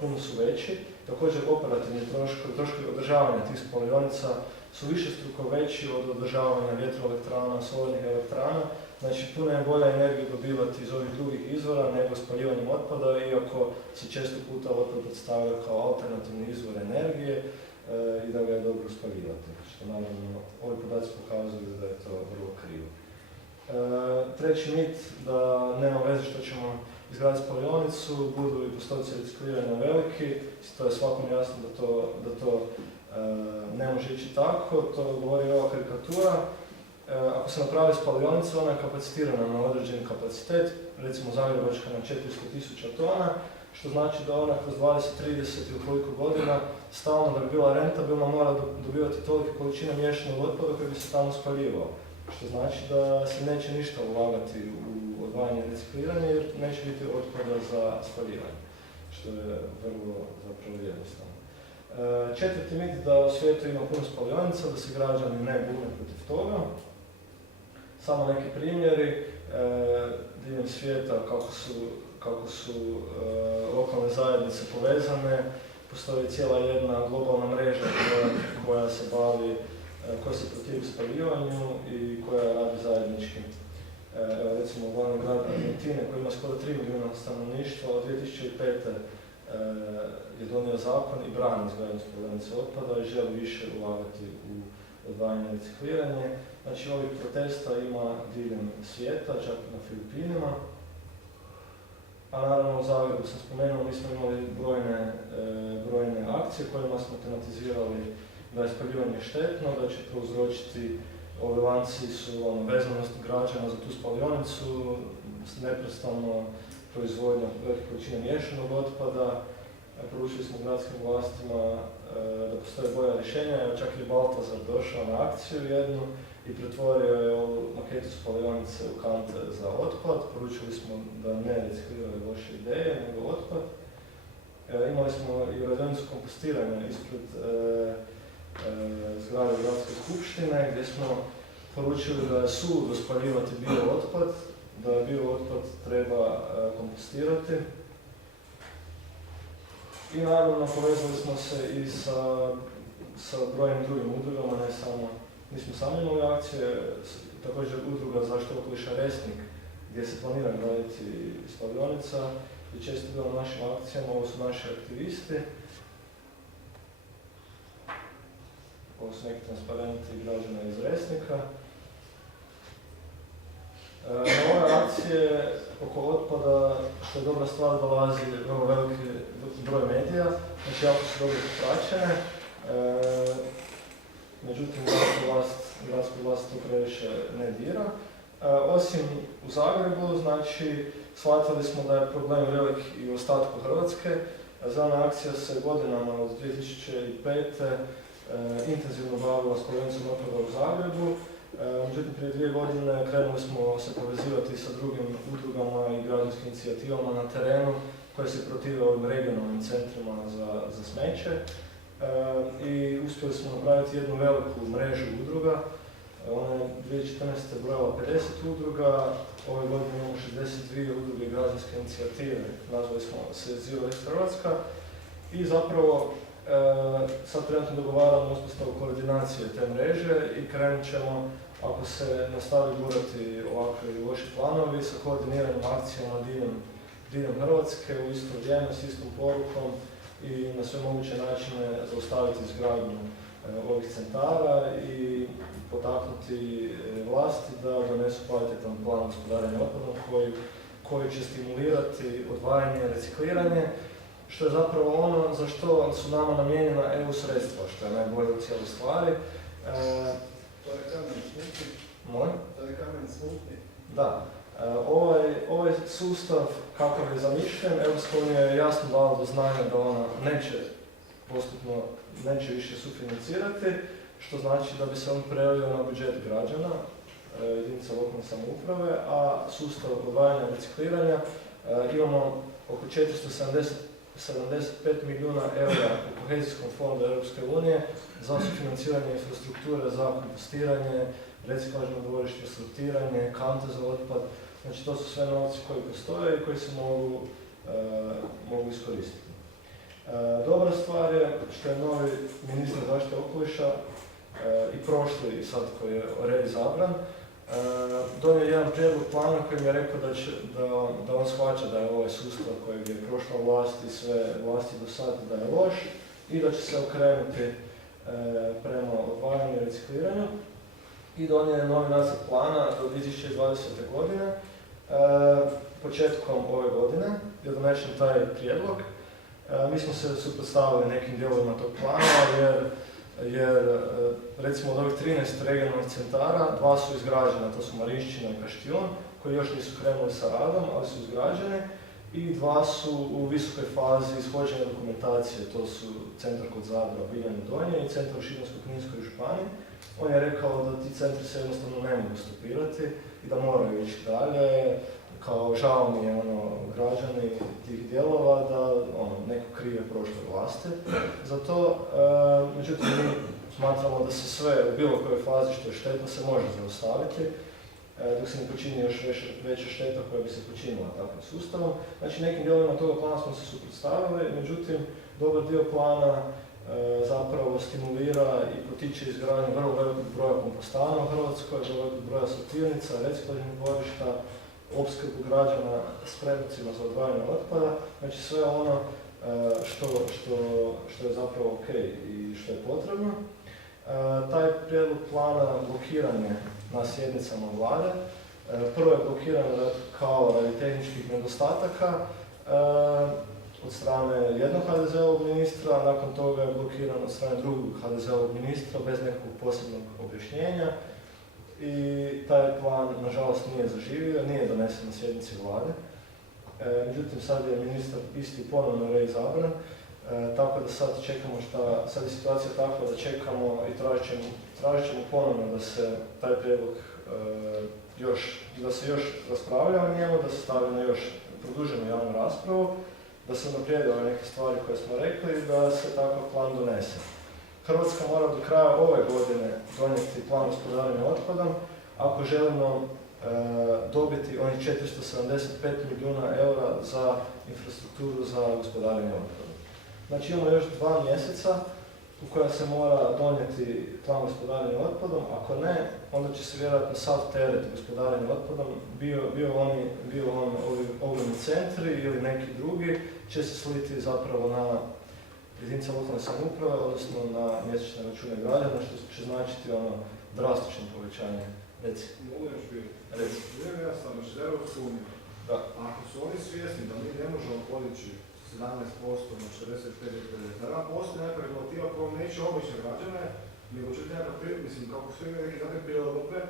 puno su veći. Također operativni troškovi održavanja tih spalionica su višestruko veći od održavanja vjetroelektrana, solarnih elektrana. Znači, puno je bolja energija dobivati iz ovih drugih izvora nego spaljivanjem otpada, iako se često puta otpad predstavlja kao alternativni izvor energije i da ga je dobro spaljivati. Što naravno, ovi podaci pokazuju da je to vrlo krivo. Treći mit, da nema veze što ćemo izgraditi spalionicu, budu i postoci recikliranja veliki, to je svakom jasno da to ne može ići tako, to govori ova karikatura. Ako se napravi spalionica, ona je kapacitirana na određeni kapacitet, recimo Zagrebačka na 400.000 tona, što znači da ona kroz 20, 30 ili koliko godina stalno da bi bila rentabilna mora dobivati tolike količine miješanog otpada koji bi se tamo spaljivao. Što znači da se neće ništa ulagati u odvajanje i recikliranje jer neće biti otpada za spaljivanje, što je vrlo zapravo jednostavno. Četvrti mit da u svijetu ima puno spalionica, da se građani ne bune protiv toga. Samo neki primjeri diljem svijeta kako su lokalne zajednice povezane. Postoji cijela jedna globalna mreža koja se bavi, koja se protivi spaljivanju i koja radi zajednički. Recimo glavni grad Argentine koji ima skoro 3 milijuna stanovništva od 2005. Je donio zakon i brani izgradnju spalionice otpada i želi više ulagati u odvajanje i recikliranje. Znači ovih protesta ima diljem svijeta, čak i na Filipinima. A naravno u Zagrebu sam spomenuo, mi smo imali brojne akcije kojima smo tematizirali da je spaljivanje štetno, da će prouzročiti ove lanci su vezanost građana za tu spalionicu, neprestano proizvodnja velike količine miješanog otpada. Poručili smo gradskim vlastima da postoje bolja rješenja, čak i Baltazar došao na akciju jednu i pretvorio je ovu maketu spalionice u kante za otpad. Poručili smo da ne recikliraju loše ideje, nego otpad. Imali smo i radionicu kompostiranja ispred zgrade Gradske skupštine gdje smo poručili da je suludo spaljivati biootpad, da biootpad treba kompostirati. I naravno povezali smo se i sa brojnim drugim udrugama, nismo sami imali akcije, također udruga Zaštita okoliša Resnik, gdje se planira graditi spalionica i često bilo na našim akcijama, ovo su naši aktivisti. Ovo su neki transparenti građana iz Resnika. Na ove akcije oko otpada, što je dobra stvar, dolazi vrlo veliki broj medija, znači jako su dobro praćene. Međutim, gradsku vlast to previše ne dira. Osim u Zagrebu, znači, shvatili smo da je problem velik i u ostatku Hrvatske. Zelena akcija se godinama od 2005. Intenzivno bavila spalionicom otpada u Zagrebu. Međutim, prije 2 godine krenuli smo se povezivati sa drugim udrugama i građanskim inicijativama na terenu koje se protive ovim regionalnim centrima za smeće. I uspjeli smo napraviti jednu veliku mrežu udruga. Ona je 2014. brojala 50 udruga, ove godine imamo 62 udruge građanske inicijative, nazvali smo se Zero Waste Hrvatska. I zapravo sad trenutno dogovaramo uspostavu koordinacije te mreže i krenut ćemo, ako se nastavi gurati ovakve loši planovi, sa koordiniranim akcijama diljem Hrvatske u isto vrijeme, s istom porukom i na sve moguće načine zaustaviti izgradnju ovih centara i potaknuti vlasti da donesu kvalitetan plan gospodarenja otpadom koji će stimulirati odvajanje i recikliranje, što je zapravo ono za što su nama namijenjena EU sredstva, što je najbolje u cijeloj stvari. To je kamen smutni. Moj? To je kamen smutni. Da. Ovaj sustav kakav je zamišljen, Europska unija je jasno dala do znanja da ona neće više sufinancirati, što znači da bi se on prelio na budžet građana, jedinica lokalne samouprave, a sustav odvajanja i recikliranja imamo oko 475 milijuna eura u kohezijskom fondu Europske unije za sufinanciranje infrastrukture za kompostiranje, reciklažno dvorište, sortiranje, kante za otpad. Znači to su sve novci koji postoje i koji se mogu iskoristiti. Dobra stvar je što je novi ministar zaštite okoliša i prošli sad koji je reizabran, donio jedan prijedlog plana kojim je rekao da on shvaća da je ovaj sustav kojeg je prošla vlast i sve vlasti do sada da je loš i da će se okrenuti prema odvajanju i recikliranju i donio je novi nacrt plana do 2020. godine. Početkom ove godine je donešen taj prijedlog. Mi smo se suprotstavili nekim dijelovima tog plana jer recimo od ovih 13 regionalnih centara, 2 su izgrađena, to su Marišćina i Kaštijun, koji još nisu krenuli sa radom, ali su izgrađene, i 2 su u visokoj fazi ishođenja dokumentacije, to su centar kod Zadra, Biljane Donje i centar u Šibensko-kninskoj županiji. On je rekao da ti centri se jednostavno ne mogu stopirati i da moraju ići dalje, kao žao mi je građani tih dijelova da neko krije prošle vlasti za to. Međutim, mi smatramo da se sve u bilo kojoj fazi što je štetno se može zaustaviti, dok se ne počini još veća šteta koja bi se počinila takvim sustavom. Znači, nekim dijelovima toga plana smo se suprotstavili, međutim, dobar dio plana zapravo stimulira i potiče izgradnju vrlo velikog broja kompostana u Hrvatskoj, vrlo velikog broja sortirnica, reciklažnih dvorišta, opskrbu građana spremnicima za odvajanje otpada, znači sve ono što je zapravo ok i što je potrebno. Taj prijedlog plana blokiran je na sjednicama vlade. Prvo je blokiran kao radi tehničkih nedostataka od strane jednog HDZ-ovog ministra, nakon toga je blokiran od strane drugog HDZ-ovog ministra bez nekog posebnog objašnjenja. I taj plan, nažalost, nije zaživio, nije donesen na sjednici vlade. Međutim, sad je ministar isti ponovno reizabran, tako da sad čekamo sad je situacija takva da čekamo i tražit ćemo ponovno da se taj prijedlog da se još raspravlja o njemu, da se stavi na još produženu javnu raspravu, da se unaprijede ove neke stvari koje smo rekli i da se takav plan donese. Hrvatska mora do kraja ove godine donijeti plan gospodarenja otpadom ako želimo dobiti onih 475 milijuna eura za infrastrukturu za gospodarenje otpadom. Znači imamo još 2 mjeseca u kojem se mora donijeti plan gospodarenja otpadom, ako ne, onda će se vjerojatno sav teret gospodarenja otpadom, bio on ogromni centri ili neki drugi, će se sliti zapravo na jedinice lokalne samouprave, odnosno na mjesečne račune građana, što će značiti drastično povećanje. Mogu još vidjeti. Vjerujem ja sam, znači za Europsku uniju. Ako su oni svjesni da mi ne možemo podići 17% na 45%, da nam postoji neka regulativa kojom neće obične građane, nego će nekakav prijedlog, mislim, kako su imali neki takve prilagodbe,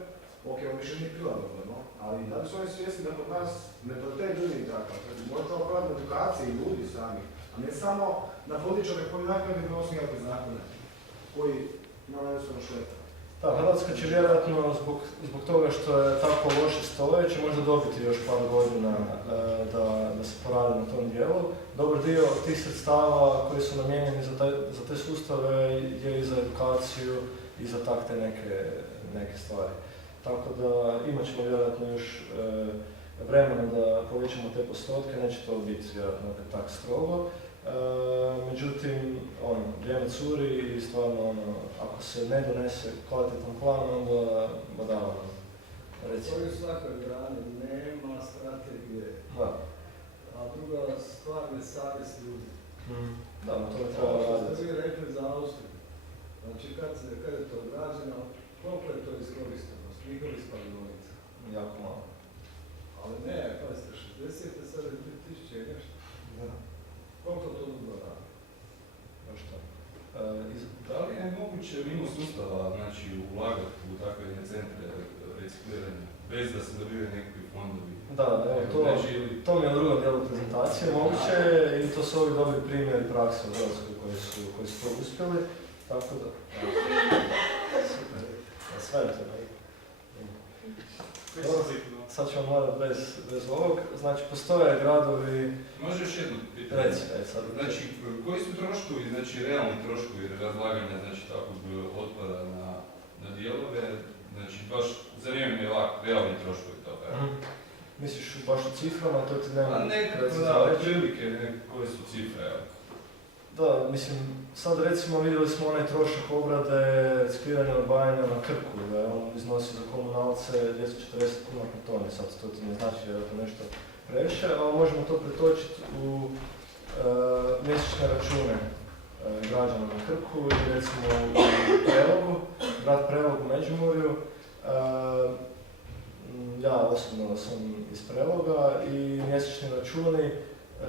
ok, on više nije prilagodbe, no? Ali da li su oni svjesni da kod nas mentalitet ljudi je takav, možda opravati na edukaciji ljudi sami, a ne samo na političare koji nakon donosi nekakve zakone, koji nam jednostavno šleta. Da, Hrvatska će vjerojatno zbog toga što je tako loše stoje, će možda dobiti još par godina da se poradi na tom dijelu. Dobar dio tih sredstava koji su namijenjeni za te sustave je i za edukaciju i za takte neke stvari. Tako da imat ćemo vjerojatno još vremena da povećamo te postotke, neće to biti vjerojatno opet tak strogo. Međutim, vrijeme curi i stvarno, ako se ne donese kvalitetan plan, onda badava. To je u svakoj grani, nema strategije. Da. A druga stvar je savjest ljudi. Da, to ne treba raditi. Što ste vi rekli za Austriju. Znači, kad je to građeno, koliko je to iskoristenost njihovih spalionica? Jako malo. Ali ne, pazite, 60. sad je 3000 i nešto. Da. Koliko to dugo radi? Baš to. Da li je moguće mimo sustava, znači, ulagati u takve centre recikliranja, bez da se dobiju nekakvi fondovi? Da, to mi je u drugom dijelu prezentacije moguće i to su ovi dobri primjeri prakse u Hrvatskoj koji su to uspjeli, tako da... Super, sve to ne. Sad ćemo morati bez ovog, znači postoje gradovi... Može još jedno pitanje? Reci, sad. Znači, koji su troškovi, znači realni troškovi razlaganja, znači takvog otpada na dijelove, znači baš zanimljivo mi je ovako, realni troškovi toga. Misliš baš u ciframa, to ti nema... A nekako, da, prilike, koje su cifre, evo. Da, mislim, sad recimo vidjeli smo onaj trošak obrade recikliranja odvajanja na Krku, da je on iznosi za komunalce 240 kuna po toni, sad to ti ne znači vjerojatno nešto previše, ali možemo to pretočiti u mjesečne račune građana na Krku i recimo u Prelogu, grad Prelog u Međimurju. Ja osobno sam iz Preloga i mjesečni računi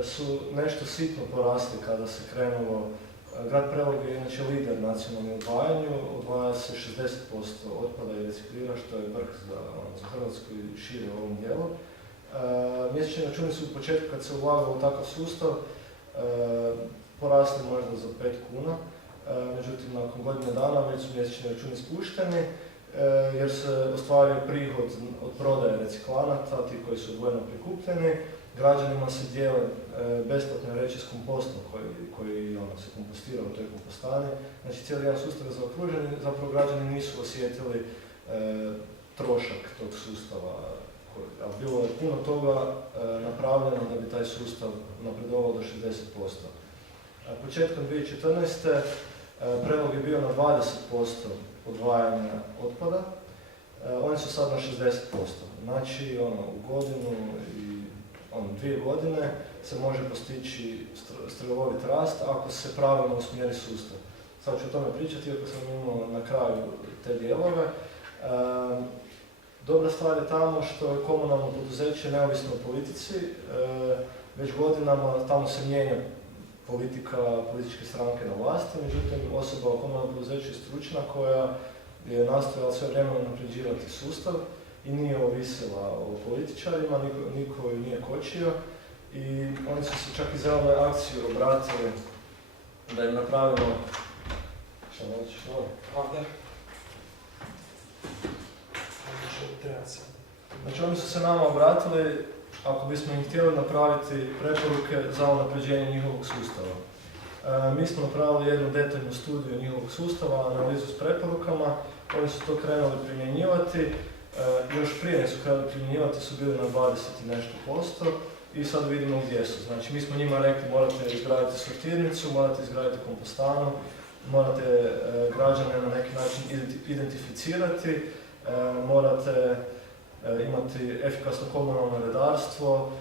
su nešto sitno porasli kada se krenulo Grad Prelog je inače lider nacionalnom odvajanju, odvaja se 60% otpada i reciklira, što je vrh za Hrvatsku i šire u ovom dijelu. Mjesečni računi su u početku kad se ulagalo u takav sustav porasli možda za 5 kuna, međutim nakon godine dana već su mjesečni računi spušteni jer se ostvario prihod od prodaje reciklanata, ti koji su odvojeno prikupljeni. Građanima se dijele besplatne vreće s kompostom koji se kompostira u toj kompostani. Znači cijeli jedan sustav je zaokružen i zapravo građani nisu osjetili trošak tog sustava. A bilo je puno toga napravljeno da bi taj sustav napredovao do 60%. Početkom 2014. Prelog je bio na 20% odvajanja otpada. Oni su sad na 60%. Znači u godinu i 2 godine se može postići strelovit rast ako se pravilno usmjeri sustav. Sad ću o tome pričati, iako sam imao na kraju te dijelove. Dobra stvar je tamo što je komunalno poduzeće neovisno o politici. Već godinama tamo se mijenja politika političke stranke na vlasti, međutim osoba u komunalnom poduzeću je stručna koja je nastojala sve vrijeme unapređivati sustav i nije ovisila o političarima, niko ju nije kočio i oni su se čak i zelenoj akciji obratili da im napravimo... Šta nećeš novi? Ovdje. Znači oni su se nama obratili ako bismo im htjeli napraviti preporuke za unapređenje njihovog sustava. Mi smo napravili jednu detaljnu studiju njihovog sustava, analizu s preporukama, oni su to krenuli primjenjivati. Još prije su krenuli primjenjivati, su bili na 20 i nešto posto i sad vidimo gdje su. Znači mi smo njima rekli morate izgraditi sortirnicu, morate izgraditi kompostanu, morate građane na neki način identificirati, morate imati efikasno komunalno redarstvo,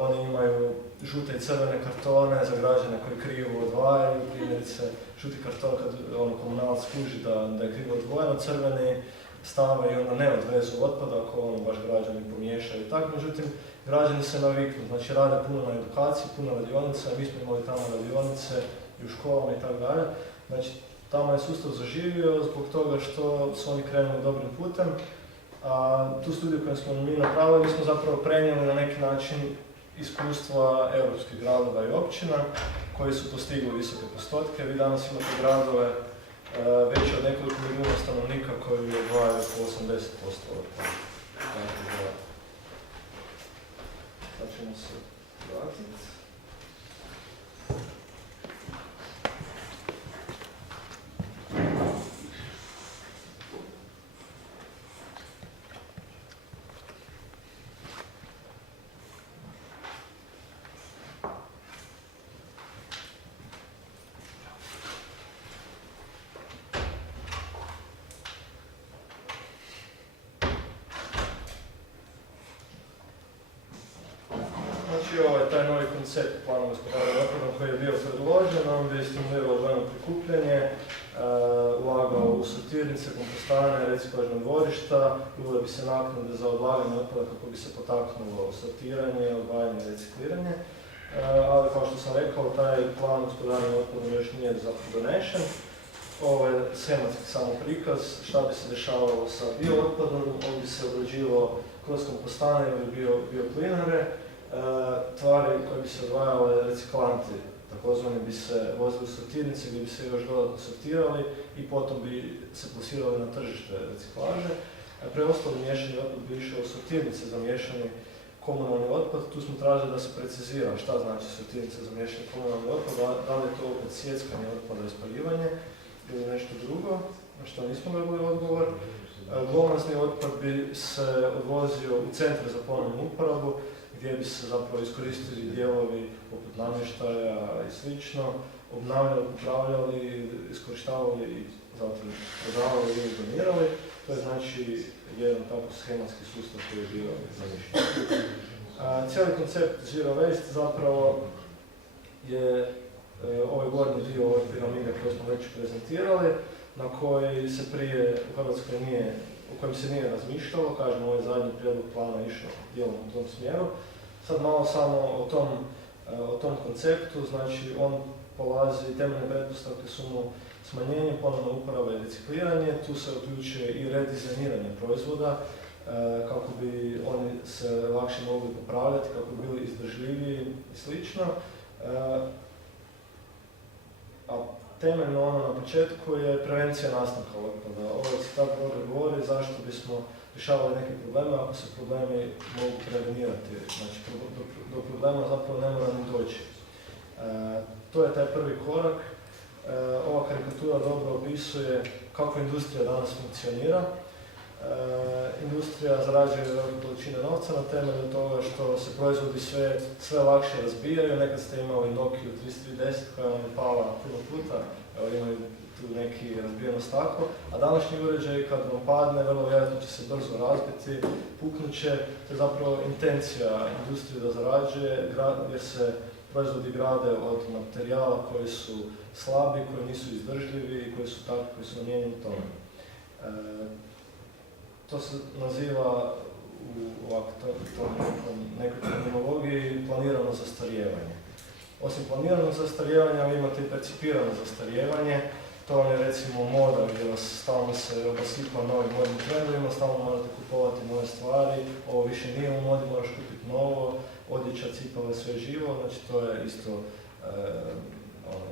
oni imaju žute i crvene kartone za građane koji krivo odvajaju, primjerice žuti karton kad komunalac skuži da je krivo odvojeno, crveni stave i onda ne odvezu otpada ako baš građani pomiješaju i tako. Međutim, građani se naviknu, znači rade puno na edukaciji, puno radionica, mi smo imali tamo radionice i u školama i tako dalje. Znači, tamo je sustav zaživio zbog toga što su oni krenuli dobrim putem. A tu studiju koju smo mi napravili, mi smo zapravo prenijeli na neki način iskustva europskih gradova i općina koji su postigli visoke postotke. Vi danas imate gradove veće od nekoliko milijuna stanovnika koji odvajaju po 80% otpada. Sad ćemo se vratiti. Ovo je taj novi koncept plana gospodarenja otpadom koji je bio predložen, on bi stimulirao odvojeno prikupljanje, ulagao u sortirnice, kompostane, reciklažna dvorišta, uvele bi se naknade za odlaganje otpada kako bi se potaknulo sortiranje, odvajanje i recikliranje. Ali kao što sam rekao, taj plan gospodarenja otpadom još nije donešen. Ovo je schematski samo prikaz šta bi se dešavalo sa biootpadom, on bi se obrađivao kroz kompostane ili bioplinare. Tvari koje bi se odvajale reciklanti, takozvani bi se vozili u sortirnice gdje bi se još dodatno sortirali i potom bi se plasirali na tržište reciklaže. Preostali miješani otpad bi išao u sortirnice za miješani komunalni otpad. Tu smo tražili da se precizira šta znači sortirnica za miješani komunalni otpad, da li je to opet sjeckanje otpada i spaljivanje ili nešto drugo, na što nismo dobili odgovor. Glomazni otpad bi se odvozio u centre za ponovnu uporabu, gdje bi se zapravo iskoristili dijelovi poput namještaja i slično, obnavljali, upravljali, iskorištavali i zatim prodavali ili donirali. To je znači jedan tako schematski sustav koji je bio zamišljen. Cijeli koncept Zero Waste zapravo je ovaj gornji dio ove piramide koje smo već prezentirali, na koji se prije u Hrvatskoj o kojem se nije razmišljalo, kažem ovaj zadnji prijedlog plana išao dijelom u tom smjeru. Sad malo samo o tom o tom konceptu, znači on polazi, temeljne pretpostavke su mu smanjenje, ponovna uporaba i recikliranje, tu se uključuje i redizajniranje proizvoda kako bi oni se lakše mogli popravljati, kako bi bili izdržljiviji i slično. A temeljno ono na početku je prevencija nastanka otpada. Ovo citat dobro govori zašto bismo rješavali neke probleme ako se problemi mogu prevenirati. Znači, do problema zapravo ne mora ni doći. To je taj prvi korak. Ova karikatura dobro opisuje kako industrija danas funkcionira. Industrija zarađuje velike količine novca na temelju toga što se proizvodi sve lakše razbijaju. Nekad ste imali Nokia 3310 koja vam je pala puno puta, imaju tu neki razbijeno staklo, a današnji uređaj kad vam padne, vrlo vjerojatno će se brzo razbiti, puknut će. To je zapravo intencija industrije da zarađuje, jer se proizvodi grade od materijala koji su slabi, koji nisu izdržljivi i koji su takvi, koji su namijenjeni tome. To se naziva u nekoj terminologiji planirano zastarijevanje. Osim planiranog zastarijevanja, vi imate i percipirano zastarijevanje. To vam je recimo moda gdje vas stalno se obasipa novim modnim trendovima, stalno morate kupovati nove stvari, ovo više nije u modi, moraš kupiti novo, odjeća, cipale, sve živo, znači to je isto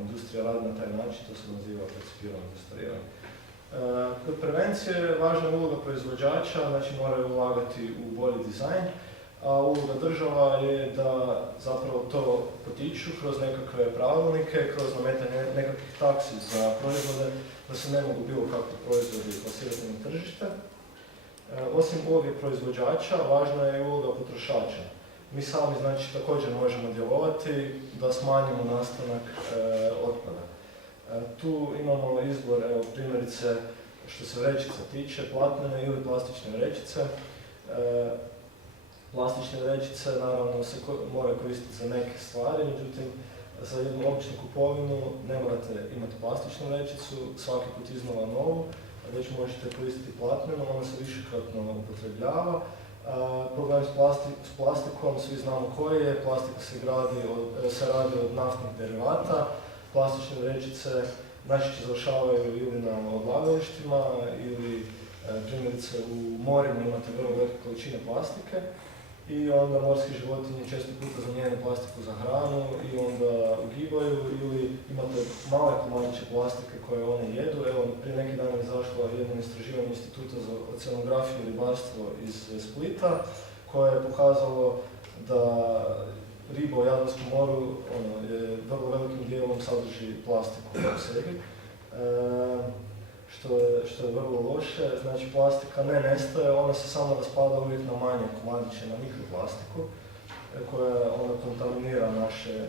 industrija radi na taj način, to se naziva percipirano zastarijevanje. Kod prevencije je važna uloga proizvođača, znači moraju ulagati u bolji dizajn, a uloga država je da zapravo to potiču kroz nekakve pravilnike, kroz nametanje nekakvih taksi za proizvode, da se ne mogu bilo kakvi proizvodi plasirati na tržište. Osim uloge proizvođača, važna je uloga potrošača. Mi sami znači također možemo djelovati da smanjimo nastanak otpada. Tu imamo izbor, evo primjerice što se vrećica tiče, platnene ili plastične vrećice. Plastične vrećice naravno se moraju koristiti za neke stvari, međutim za jednu običnu kupovinu ne morate imati plastičnu vrećicu, svaki put iznova novu, već možete koristiti platnenu, ona se višekratno upotrebljava. Problem s plastikom, svi znamo koji je, plastika se radi od naftnih derivata, plastične vrećice najčešće završavaju ili na odlagalištima ili primjerice u morima imate vrlo velike količine plastike i onda morske životinje često puta zamijene plastiku za hranu i onda ugibaju ili imate male komadiće plastike koje one jedu. Evo, prije neki dan je izašlo jedno istraživanje Instituta za oceanografiju i ribarstvo iz Splita koje je pokazalo da riba u Jadranskom moru je vrlo velikim dijelom sadrži plastiku u sebi, što je vrlo loše. Znači plastika ne nestaje, ona se samo raspada uvijek na manje komadiće, na mikroplastiku, koja onda kontaminira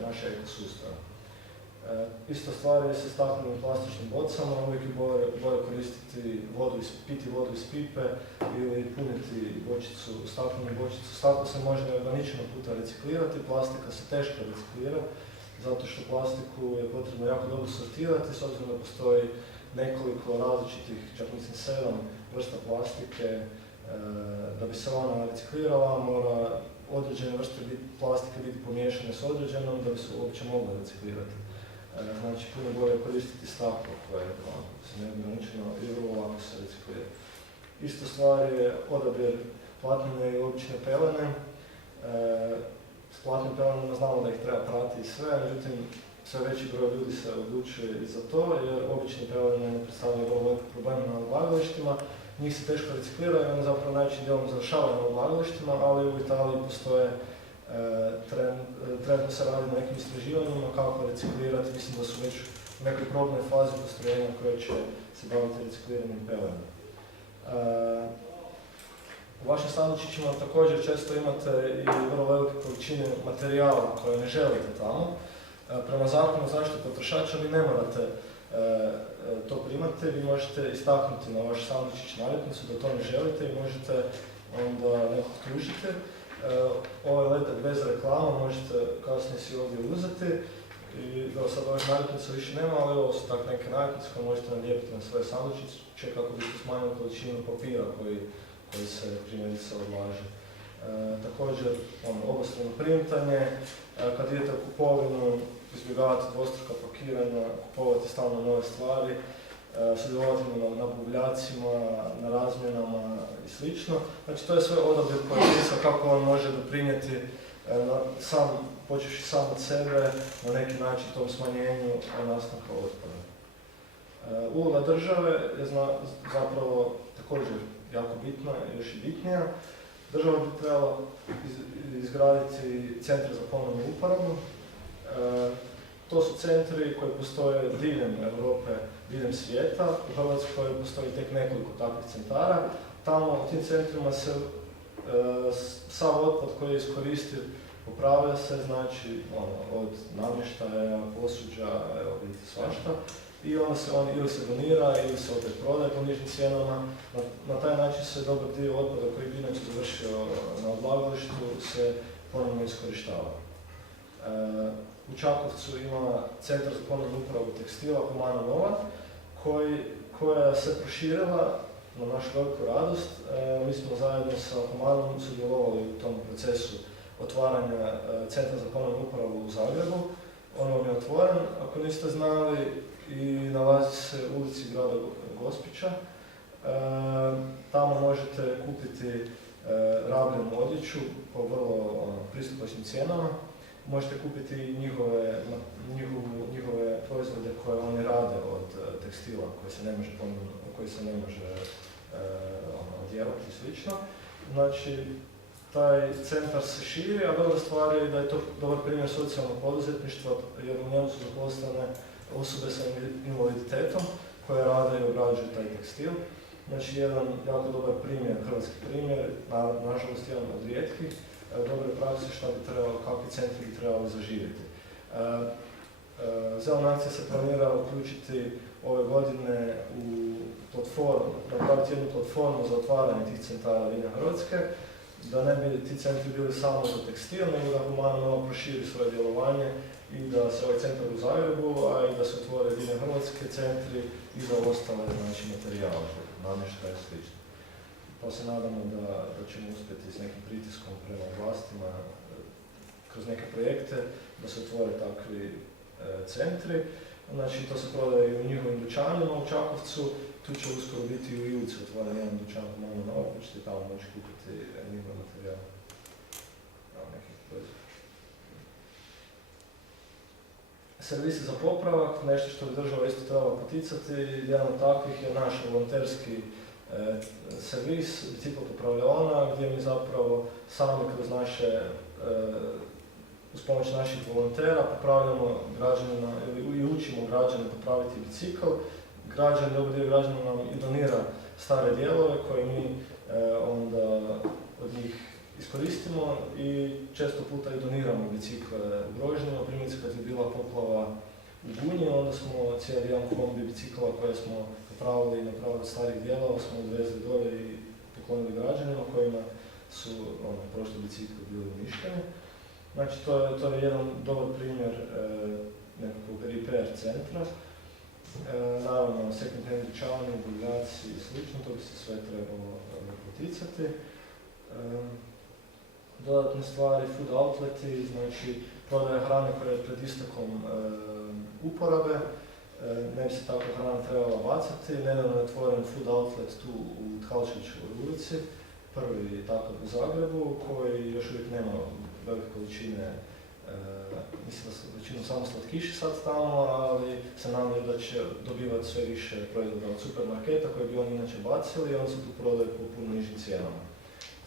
naše ekosustave. Isto stvar je sa staklenim plastičnim bocama, uvijek je bolje koristiti piti vodu iz pipe ili puniti staklenu bočicu. Staklo se može neograničeno puta reciklirati, plastika se teško reciklira, zato što plastiku je potrebno jako dobro sortirati, s obzirom da postoji nekoliko različitih, čak mislim 7 vrsta plastike. Da bi se ona reciklirala, mora određene vrste plastike biti pomiješane s određenom da bi se uopće mogla reciklirati. Znači, puno bolje koristiti staklo koje se neograničeno i vrlo lako se reciklira. Isto stvar je odabir platnene i obične pelene. S platnim pelenama znamo da ih treba prati i sve, međutim sve veći broj ljudi se odlučuje i za to, jer obične pelene ne predstavljaju vrlo velike probleme na odlagalištima. Njih se teško recikliraju i one zapravo najvećim dijelom završavaju na odlagalištima, ali u Italiji postoje trenutno se radi na nekim istraživanjima kako reciklirati, mislim da su već u nekoj probnoj fazi postrojenja koje će se baviti recikliranim pelenama. U vašim sandučićima također često imate i vrlo velike količine materijala koje ne želite tamo. Prema zakonu o zaštiti potrošača vi ne morate to primati, vi možete istaknuti na vaš sandučić naljepnicu da to ne želite i možete onda nekog tužiti. Ovaj letak bez reklama možete kasnije si ovdje uzeti i da sad ovih naljepnica više nema, ali ovo su tak neke naljepnice koje možete nalijepiti na svoje sandučiće kako biste smanjili količinu papira koji se primjerice odlaže. Također obostrano printanje, kad idete u kupovinu, izbjegavati dvostruka pakiranja, kupovati stalno nove stvari, sudjelovati na buvljacima, na razmjenama i sl. Znači to je sve odabir pojedinca kako on može doprinijeti počevši sam od sebe na neki način tom smanjenju nastanka otpada. Uloga države je zapravo također jako bitna i još i bitnija. Država bi trebala izgraditi centre za ponovnu uporabu. To su centri koji postoje diljem Europe, diljem svijeta. U Hrvatskoj postoji tek nekoliko takvih centara. Tamo u tim centrima se sav otpad koji je iskoristiv popravlja se, znači od namještaja, posuđa, vidite svašta. I onda se on ili se donira ili se opet prodaje po nižim cijenama. Na taj način se dobar dio otpada koji bi inače završio na odlagalištu se ponovno iskorištava. U Čakovcu ima centar za ponovnu uporabu tekstila Humana Nova koja se proširila na našu veliku radost. Mi smo zajedno sa Humanom sudjelovali u tom procesu otvaranja centra za ponovnu uporabu u Zagrebu. On vam je otvoren, ako niste znali, i nalazi se u ulici grada Gospića. Tamo možete kupiti rabljenu odjeću po vrlo pristupačnim cijenama. Možete kupiti njihove proizvode koje oni rade od tekstila koji se ne može odjevati i slično. Znači, taj centar se širi, a dobra stvar je da je to dobar primjer socijalnog poduzetništva, jer u njemu su zaposlene osobe sa invaliditetom koje rade i obrađuju taj tekstil. Znači, jedan jako dobar primjer, hrvatski primjer, nažalost jedan od rijetkih, dobre prakse kakvi centri bi trebali zaživjeti. Zelena akcija se planira uključiti ove godine u platformu, napraviti jednu platformu za otvaranje tih centara diljem Hrvatske, da ne bi ti centri bili samo za tekstil, nego da Humana Nova proširi svoje djelovanje i da se ovaj centar u Zagrebu, a i da se otvore diljem Hrvatske centri i za ostale materijale, namještaje i sl. Pa se nadamo da ćemo uspjeti s nekim pritiskom prema vlastima kroz neke projekte da se otvore takvi centri. Znači, to se prodaje i u njihovim dućanima u Čakovcu. Tu će uskoro biti u Ilici otvoren jedan dućan Humana Nova, pa ćete tamo moći kupiti njihov materijal. Servisi za popravak, nešto što bi država isto trebala poticati. Jedan od takvih je naš volonterski servis bicikla popravljaona, gdje mi zapravo sami kroz uz pomoć naših volontera popravljamo građanima i učimo građane popraviti bicikl. Dobar dio građana nam i donira stare dijelove koje mi onda od njih iskoristimo i često puta i doniramo bicikle ugroženima. Primjerice, kad je bila poplava u Gunji, onda smo cijeli jedan kombi bicikla koje smo popravili i napravili starih dijelova, smo odvezli dolje i poklonili građanima kojima su prošli bicikli bili uništeni. Znači, to je jedan dobar primjer nekakvog repair centra. Naravno, second hand dućani, buvljaci i slično, to bi se sve trebalo poticati. Dodatne stvari, food outleti, znači prodaja hrane koja je pred istekom uporabe. Ne bi se takva hrana trebala bacati. Nedavno je otvoren food outlet tu u Tkalčićevoj ulici, prvi takav u Zagrebu, koji još uvijek nema velike količine, mislim da su većinu samo slatkiši sad tamo, ali se nadaju da će dobivati sve više proizvoda od supermarketa koje bi oni inače bacili i oni se tu prodaju po puno nižim cijenama.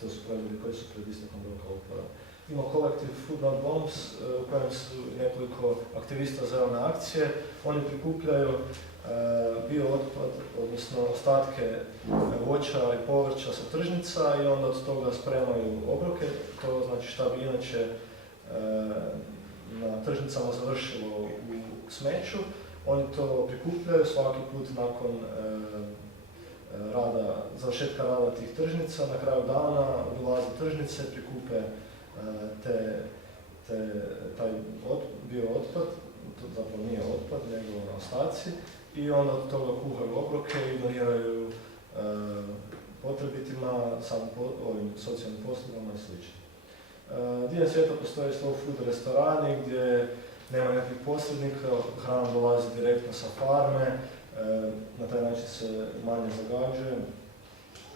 To su proizvodi koji su pred istekom roka uporabe. Ima kolektiv Food Not Bombs u kojem su nekoliko aktivista zelene akcije. Oni prikupljaju biootpad, odnosno ostatke voća i povrća sa tržnica i onda od toga spremaju obroke. To znači šta bi inače na tržnicama završilo u smeću. Oni to prikupljaju svaki put nakon završetka rada tih tržnica. Na kraju dana obilaze tržnice, prikupe taj biootpad, to zapravo nije otpad, nego ostaci, i onda od toga kuhaju obroke i doniraju potrebitima, samim ovim socijalnim poslugama i sl. Diljem svijeta postoje slow food restorani gdje nema nekakvih posrednika, hrana dolazi direktno sa farme, na taj način se manje zagađuje.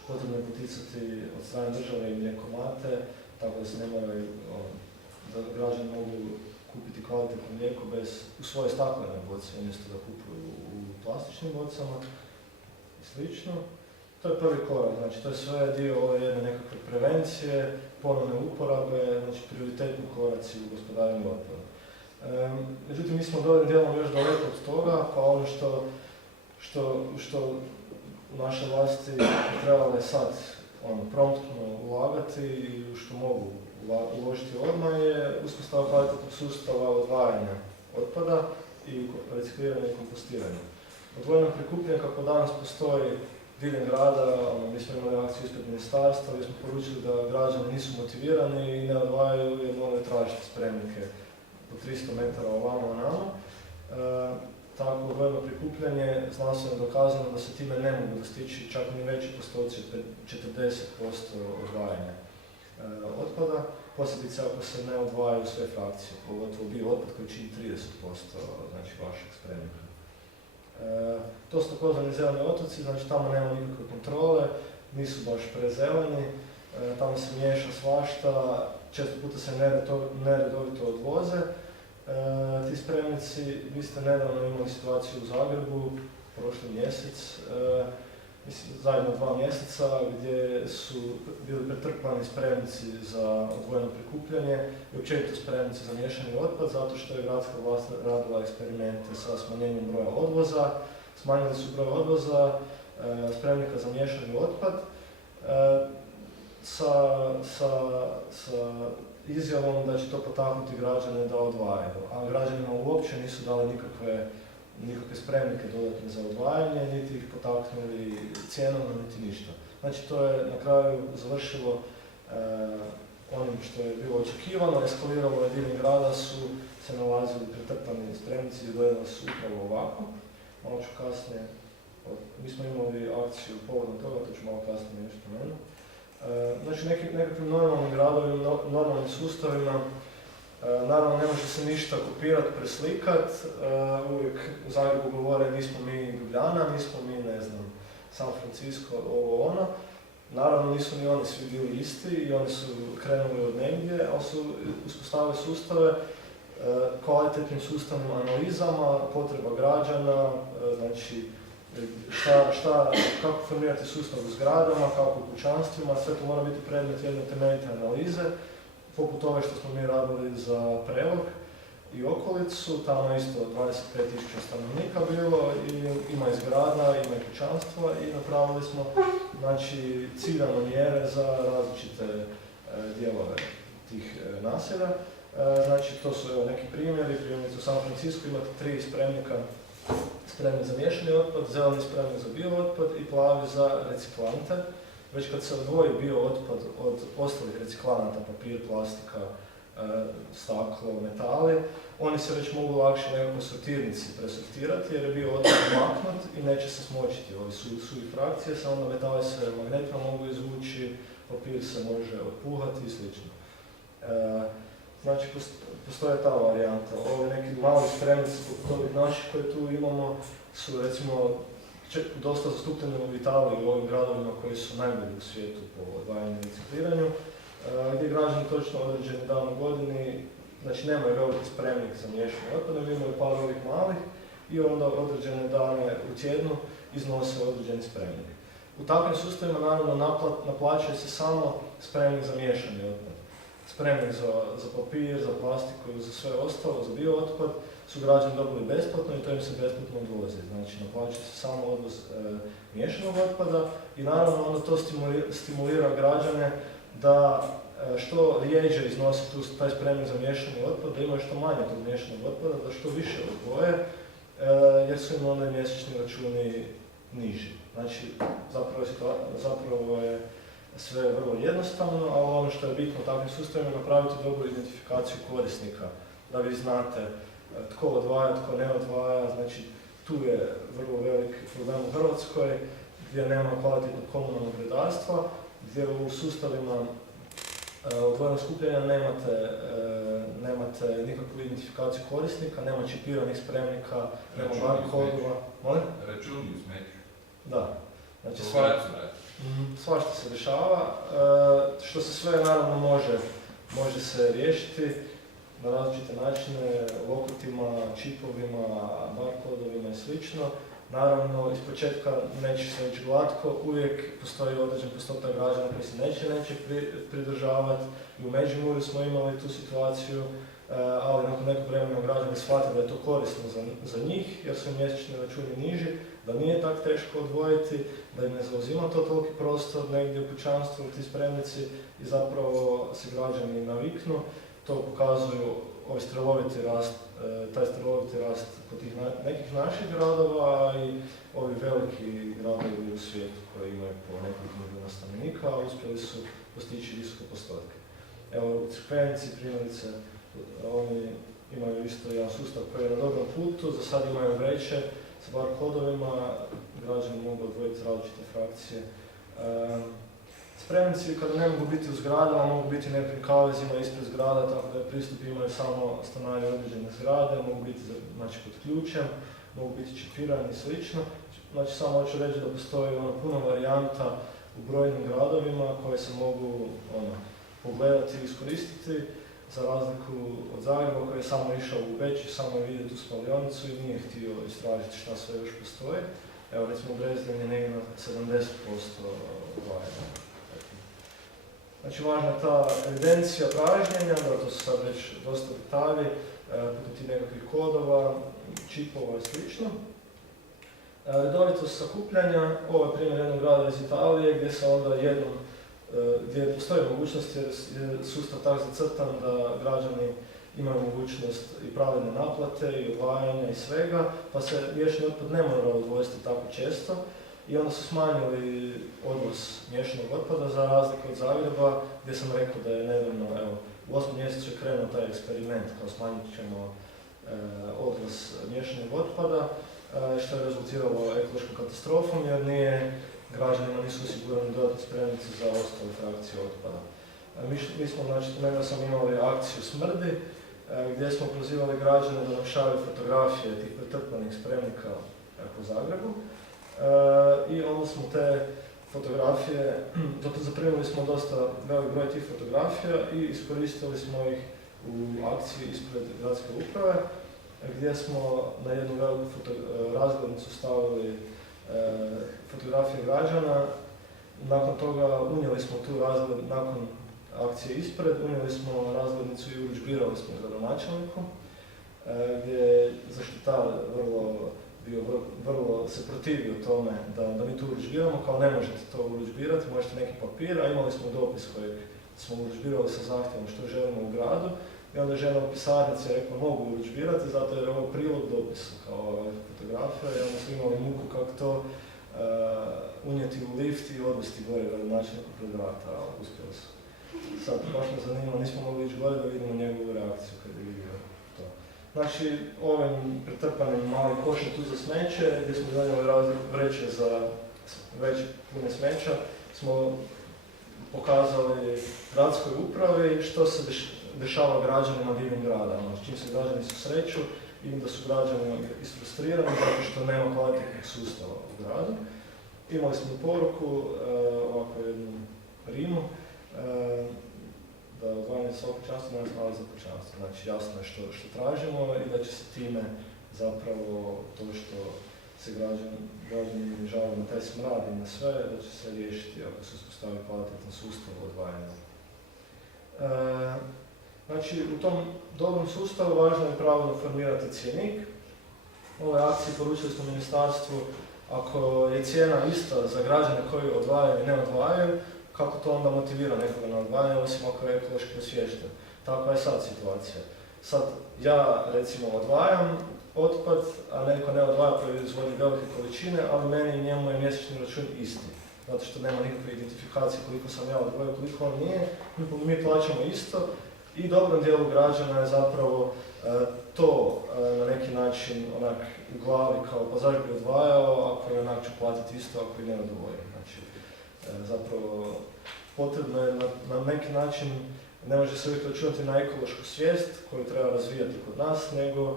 Potrebno je poticati od strane države i mlijekomate, tako da se ne moraju, da građani mogu kupiti kvalitetno mlijeko u svoje staklene boce, umjesto da kupuju u plastičnim bocama i slično. To je prvi korak, znači to je sve dio ove jedne nekakve prevencije, ponovne uporabe, znači prioritetni koraci u gospodarenju otpada. Međutim, mi smo dobrim dijelom još daleko od toga, pa ono što naše vlasti trebale sad promptno ulagati i što mogu uložiti odmah je uspostava kvalitetnog sustava odvajanja otpada i recikliranja i kompostiranja. Odvojeno prikupljanje kako danas postoji diljem grada, mi smo imali akciju ispred ministarstva gdje smo poručili da građani nisu motivirani i ne odvajaju jer moraju tražiti spremnike po 300 metara ovamo onamo. Tako odvojeno prikupljanje znanstveno dokazano da se time ne mogu dostići čak ni veći postoci od 40% odvajanja otpada, posebice ako se ne odvajaju sve frakcije, pogotovo bio otpad koji čini 30% znači vašeg spremnika. To su takozvani zeleni otoci, znači tamo nema nikakve kontrole, nisu baš prezeleni, tamo se miješa svašta, često puta se neredovito odvoze. Ti spremnici, vi ste nedavno imali situaciju u Zagrebu, prošli mjesec, zajedno 2 mjeseca, gdje su bili pretrpani spremnici za odvojeno prikupljanje i općenito spremnici za miješani otpad, zato što je gradska vlast radila eksperimente sa smanjenjem broja odvoza. Smanjili su broj odvoza spremnika za miješani otpad sa izjavom da će to potaknuti građane da odvajaju, a građanima uopće nisu dali nikakve spremnike dodatne za odvajanje, niti ih potaknuli cijenovno, niti ništa. Znači to je na kraju završilo onim što je bilo očekivano, eskaliralo je diljem grada, su se nalazili pretrpani spremnici i gledali su upravo ovako. Malo ću kasnije, mi smo imali akciju povodom toga, to ću malo kasnije nešto spomenuti. Znači nekakvim normalnim gradovima, normalnim sustavima, naravno ne može se ništa kopirati, preslikati, uvijek u Zagrebu govore nismo mi Ljubljana, nismo mi, ne znam, San Francisco, ovo ono. Naravno nisu ni oni svi bili isti i oni su krenuli od negdje, ali su uspostavili sustave kvalitetnim sustavnim analizama, potreba građana, znači kako formirati sustav u zgradama, kako u kućanstvima, sve to mora biti predmet jedne temeljite analize, poput ove što smo mi radili za Prelog i okolicu, tamo isto 25.000 stanovnika bilo i ima i zgrada, ima i kućanstva i napravili smo znači, ciljane mjere za različite dijelove tih naselja. Znači to su neki primjeri, primjerice u San Francisco imate 3 spremnika, spremnik za miješani otpad, zeleni spremnik za biootpad i plavi za reciklante. Već kad se odvoji biootpad od ostalih reciklanata, papir, plastika, staklo, metali, oni se već mogu lakše nekako sortirnici presortirati jer je biootpad maknut i neće se smočiti. Ovi suvi frakcije, samo onda metali se magnetno mogu izvući, papir se može otpuhati i sl. Znači, postoje ta varijanta. Ovi neki mali spremnici, ovih naših koje tu imamo, su recimo dosta zastupljeni u Italiji, u ovim gradovima koji su najbolji u svijetu po odvajanju i recikliranju, gdje građani točno određeni dan u godini, znači nemaju veliki spremnik za miješanje otpada, nego imaju par ovih malih i onda određene dane u tjednu iznose određeni spremnik. U takvim sustavima naravno naplaćuje se samo spremnik za miješani otpad. Spremnik za papir, za plastiku i za sve ostalo, za biootpad, su građani dobili besplatno i to im se besplatno odvozi. Znači, naplaćuje se samo odvoz miješanog otpada i naravno onda to stimulira građane da što rijeđe iznose taj spremnik za miješani otpad, da imaju što manje tog miješanog otpada, da što više odvoje, jer su im onda i mjesečni računi niži. Znači, zapravo je sve vrlo jednostavno, ali ono što je bitno u takvim sustavima je napraviti dobru identifikaciju korisnika, da vi znate tko odvaja, tko ne odvaja, znači tu je vrlo velik problem u Hrvatskoj, gdje nema kvalitetnog komunalnog redarstva, gdje u sustavima odvojenog skupljanja nemate nikakvu identifikaciju korisnika, nema čipiranih spremnika, nema barkodova. Molim? Računi u smeću. Da. Znači svašta se dešava, što se sve naravno može se riješiti na različite načine, lokotima, čipovima, barkodovima i sl. Naravno, iz početka neće se ići glatko, uvijek postoji određen postotak građana koji se neće pridržavati. I u Međimurju smo imali tu situaciju, ali nakon nekog vremena građani shvate da je to korisno za njih, jer su mjesečni računi niži, da nije tako teško odvojiti, da im ne zauzima to toliki prostor negdje u kućanstvu, ti spremnici, i zapravo se građani naviknu. To pokazuju ovaj streloviti rast, taj streloviti rast kod tih nekih naših gradova i ovi veliki gradovi u svijetu koji imaju po nekoliko milijuna stanovnika, a uspjeli su postići visoke postotke. Evo, u Crkvenici, primjerice, oni imaju isto jedan sustav koji je na dobrom putu, za sad imaju vreće s barkodovima, građani mogu odvojiti različite frakcije. Spremnici, kada ne mogu biti u zgradama, mogu biti nekim kavezima ispred zgrada, tako da pristup imaju samo stanari određene zgrade, mogu biti pod ključem, mogu biti čipirani i sl. Znači, samo hoću reći da postoji puno varijanta u brojnim gradovima koje se mogu pogledati i iskoristiti, za razliku od Zagreba koji je samo išao u Beč i samo je vidjeti tu spalionicu i nije htio istražiti šta sve još postoji. Evo, recimo, Dresden je negdje na 70% odvajanja. Znači, važna je ta evidencija pražnjenja, da to su sad već dosta detalji, putem tih nekakvih kodova, čipova i sl. Redovitost sakupljanja, ovo je primjer jednog grada iz Italije gdje se onda gdje postoji mogućnost jer je sustav tako zacrtan da građani imaju mogućnost i pravedne naplate i odvajanja i svega, pa se miješani otpad ne mora odvojiti tako često. I onda su smanjili odvoz miješanog otpada za razliku od Zagreba, gdje sam rekao da je nedavno, evo, u 8. mjesecu je krenuo taj eksperiment, kao smanjit ćemo odvoz miješanog otpada, što je rezultiralo ekološkom katastrofom, jer građanima nisu osigurani dodatni spremnici za ostale frakcije otpada. Mi smo, znači, spomenuo sam, imali akciju Smrdi, gdje smo pozivali građane da nam šalju fotografije tih pretrpanih spremnika po Zagrebu. I onda smo te fotografije, zaprimili smo dosta velik broj tih fotografija i iskoristili smo ih u akciji ispred gradske uprave, gdje smo na jednu veliku razglednicu stavili fotografije građana. Nakon toga unijeli smo tu razglednicu, nakon akcije ispred, unijeli smo razglednicu i urudžbirali smo gradonačelniku, gdje je zaštitar vrlo se protivio tome da mi to urudžbiramo, kao ne možete to urudžbirati, možete neki papir, a imali smo dopis kojeg smo urudžbirali sa zahtjevom što želimo u gradu, i onda žena u pisarnici rekla mogu urudžbirati zato jer je ovo prilog dopisu kao fotografija, i onda smo imali muku kako to unijeti u lift i odvesti gore gradonačelniku pred vrata, ali uspjeli su. Sad, baš me zanima, nismo mogli ići gore da vidimo njegovu reakciju kad je vidio to. Znači, ovim pretrpanim malim košem tu za smeće, gdje smo donijeli vreće pune smeća, smo pokazali gradskoj upravi što se dešava građanima diljem grada. Znači, čim se građani susreću, vidim da su građani isfrustrirani zato što nema kvalitetnog sustava u gradu. Imali smo poruku, ovako jednu rimu, da odvajanje svog kućanstva nema smala za kućanstvo. Znači, jasno je što tražimo i da će se time zapravo to što se građani žale na taj smrad i na sve, da će se riješiti ako se uspostavi kvalitetan sustav odvajanja. Znači, u tom dobrom sustavu važno je pravilno formirati cjenik. U ovoj akciji poručili smo ministarstvu, ako je cijena ista za građane koji odvajaju i ne odvajaju, kako to onda motivira nekoga na odvajanje, osim ako je ekološki osviješten. Takva je sad situacija. Sad, ja recimo odvajam otpad, a neko ne odvaja, proizvodi velike količine, ali meni i njemu je mjesečni račun isti. Zato što nema nikakve identifikacije koliko sam ja odvojio, koliko on nije. Mi plaćamo isto i dobrom dijelu građana je zapravo to na neki način način onak u glavi kao pa zašto bi odvajao ako je onak ću platiti isto ako i ne odvojim. Znači, zapravo potrebno je na neki način, ne može se uvijek računati na ekološku svijest koju treba razvijati kod nas, nego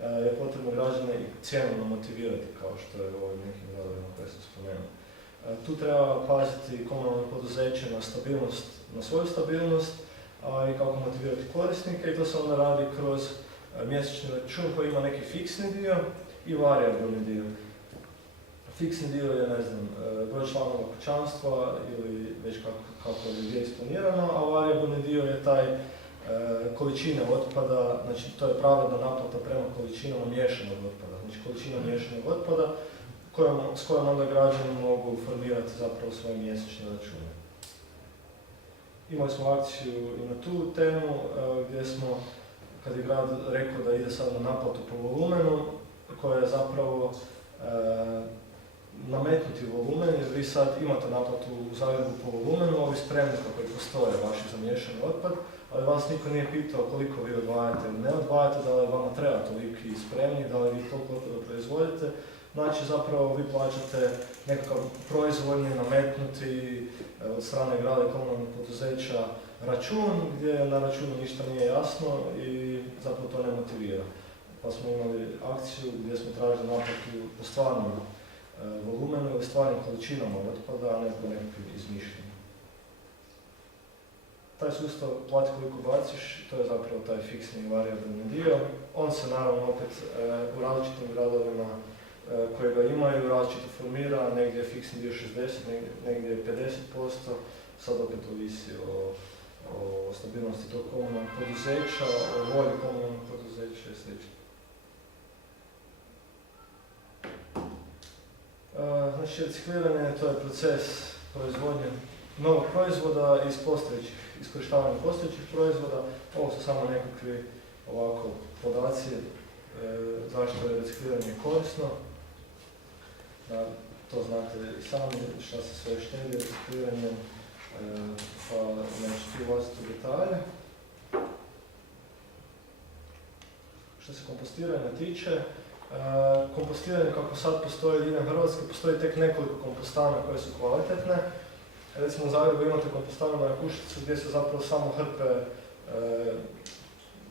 je potrebno građane i cjenovno motivirati kao što je u ovim nekim gradovima koje sam spomenuo. Tu treba paziti komunalno poduzeće na stabilnost, na svoju stabilnost, a i kako motivirati korisnike i to se onda radi kroz mjesečni račun koji ima neki fiksni dio i varijabilni dio. Fiksni dio je, ne znam, broj članova kućanstva ili već kako je gdje isplanirano, a varijabilni dio je taj količine otpada, znači to je pravedna naplata prema količinama miješanog otpada. Znači količina miješanog otpada s kojom onda građani mogu formirati zapravo svoje mjesečne račune. Imali smo akciju i na tu temu gdje smo, kad je grad rekao da ide sad na naplatu po volumenu, koja je zapravo nametnuti volumen, jer vi sad imate naplatu u Zagrebu po volumenu, ovi spremnika koji postoje vaši za miješani otpad, ali vas niko nije pitao koliko vi odvajate ili ne odvajate, da li vama treba toliki spremnik, da li vi toliko otpada proizvodite. Znači zapravo vi plaćate nekakav proizvodni, nametnuti od strane grada i komunalnog poduzeća račun, gdje na računu ništa nije jasno i zapravo to ne motivira. Pa smo imali akciju gdje smo tražili naplatu po stvarnom volumenu ili stvarnim količinama otpada, a ne po nekakvim izmišljenju. Taj sustav plati koliko baciš, to je zapravo taj fiksni i varijabilni dio. On se naravno opet u različitim gradovima koje ga imaju različito formira, negdje je fiksni dio 60, negdje je 50%, sad opet ovisi o stabilnosti tog komunalnog poduzeća, o volji komunalnog poduzeća i sl. Znači, recikliranje to je proces proizvodnje novog proizvoda iz postojećih, iskorištavanja postojećih proizvoda. Ovo su samo nekakvi ovako podaci zašto je recikliranje korisno. To znate i sami šta se sve štedi recikliranjem, pa neću ti ulaziti u detalje. Što se kompostiranja tiče, kompostiranje kako sad postoji diljem Hrvatske, postoji tek nekoliko kompostana koje su kvalitetne. Recimo u Zagrebu imate kompostanu na Jakuševcu gdje se zapravo samo hrpe,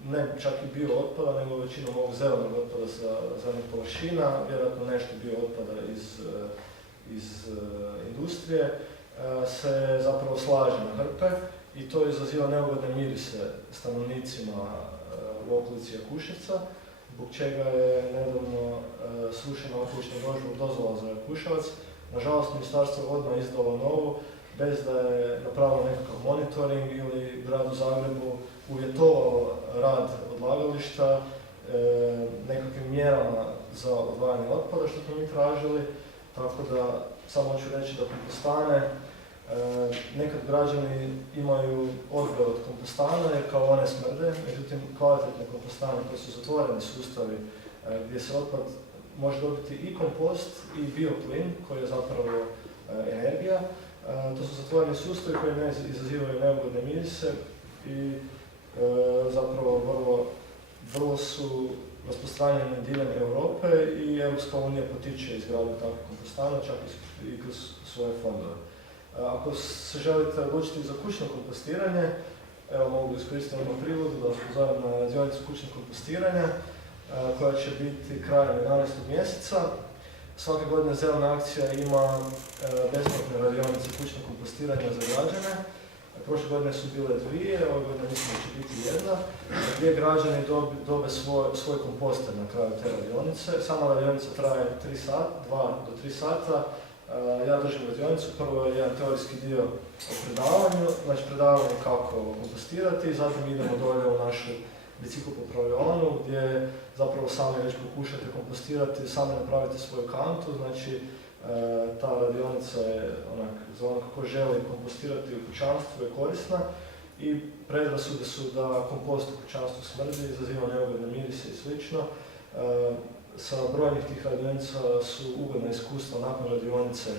ne čak i bio otpada, nego većinom ovog zelenog otpada sa zelenih površina, vjerojatno nešto bio otpada iz industrije, se zapravo slaže na hrpe i to izaziva neugodne mirise stanovnicima u okolici Jakuševca, zbog čega je nedavno srušena okolišna dozvola za Jakuševac. Nažalost, ministarstvo odmah izdalo novu, bez da je napravilo nekakav monitoring ili grad u Zagrebu uvjetovao rad odlagališta nekakvim mjerama za odvajanje otpada, što smo mi tražili. Tako da, samo hoću reći da kompostane, nekad građani imaju odgoj od kompostana jer kao one smrde, međutim kvalitetne kompostane koji su zatvoreni sustavi gdje se otpad može dobiti i kompost i bioplin koji je zapravo energija. To su zatvoreni sustavi koji ne izazivaju neugodne mirise i zapravo vrlo su rasprostranjeni diljem Europe i Europska unija potiče izgradnju takvih kompostana, čak i kroz svoje fondove. Ako se želite odlučiti za kućno kompostiranje, evo mogu iskoristiti ovom prigodu da vas pozovem na radionicu kućnog kompostiranja koja će biti krajem 11. mjeseca. Svake godine Zelena akcija ima besplatne radionice kućnog kompostiranja za građane. Prošle godine su bile 2, ove godine mislim da će biti 1, gdje građani dobe svoj komposter na kraju te radionice. Sama radionica traje 2 do 3 sata. Ja držim radionicu, prvo je jedan teorijski dio o predavanju, znači predavanje kako kompostirati, zatim idemo dolje u našu biciklopopravljonu gdje zapravo sami već pokušate kompostirati, sami napravite svoju kantu, znači ta radionica je za ono kako želi kompostirati u kućanstvu je korisna i predrasude su da kompost u kućanstvu smrdi, izaziva neugodne mirise i slično. sa brojnih tih radionica su ugodna iskustva nakon radionice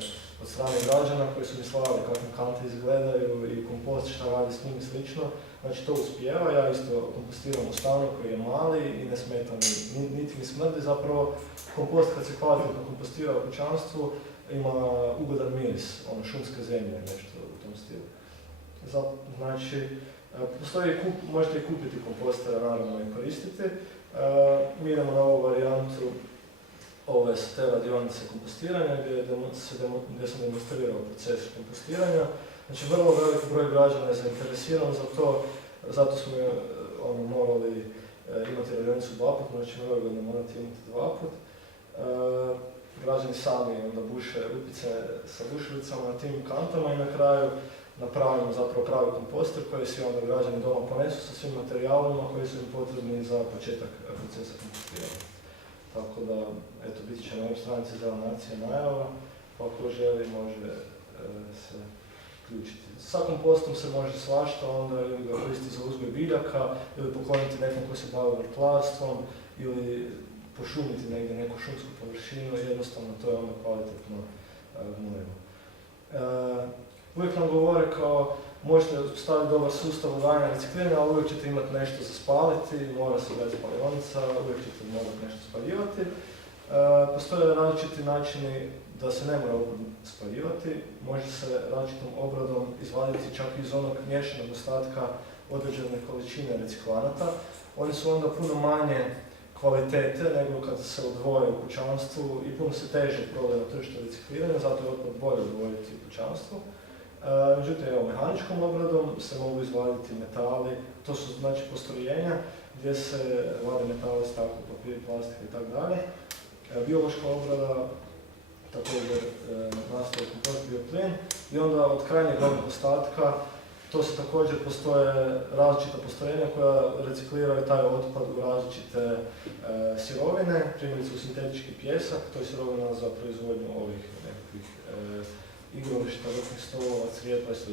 od strane građana koji su mi slali kakve kante izgledaju i kompost šta radi s njim i slično. Znači to uspijeva, ja isto kompostiram u stanu koji je mali i ne smeta mi, niti mi smrdi, zapravo kompost kad se kvalitetno kompostira u kućanstvu ima ugodan miris, ono šumske zemlje, nešto u tom stilu. Znači, možete i kupiti kompostera naravno i koristiti. Mi idemo na ovu varijantu ove su te radionice kompostiranja gdje sam demonstrirao proces kompostiranja. Znači vrlo velik broj građana je zainteresiran za to, zato smo morali imati radionicu 2 puta, znači ove godine morate imati 2 puta. Građani sami onda buše rupice sa bušilicama na tim kantama i na kraju napravimo zapravo pravi komposter koji si onda građani doma ponesu sa svim materijalima koji su im potrebni za početak procesa kompostiranja. Tako da, eto, bit će na web stranici Zelena akcija najava, pa ako želi može se uključiti. Sa kompostom se može svašta, onda ili ga koristiti za uzgoj biljaka, ili pokloniti nekom ko se bavi vrtlarstvom, ili pošumiti negdje neku šumsku površinu, jednostavno to je onda kvalitetno gnojivo. Uvijek nam govore kao možete staviti dobar sustav odvajanja i recikliranja, ali uvijek ćete imati nešto za spaliti, mora se dati spalionica, uvijek ćete morati nešto spaljivati. Postoje različiti načini da se ne mora spaljivati, može se različitom obradom izvaditi čak iz onog miješanog ostatka određene količine reciklanata. Oni su onda puno manje kvalitete nego kad se odvoje u kućanstvu i puno se teže prodaje na tržištu recikliranja, zato je otpad bolje odvojiti u kućanstvu. Međutim, mehaničkom obradom se mogu izvaditi metali, to su znači postrojenja gdje se vade metali, staklo, papir, plastika itd. Biološka obrada također nastaje kompost bioplin i onda od krajnjeg ostatka to se također postoje različita postrojenja koja recikliraju taj otpad u različite sirovine, primjerice u sintetički pjesak, to je sirovina za proizvodnju ovih nekakvih igrališta, vrtnih stolova, cvijetla i sl.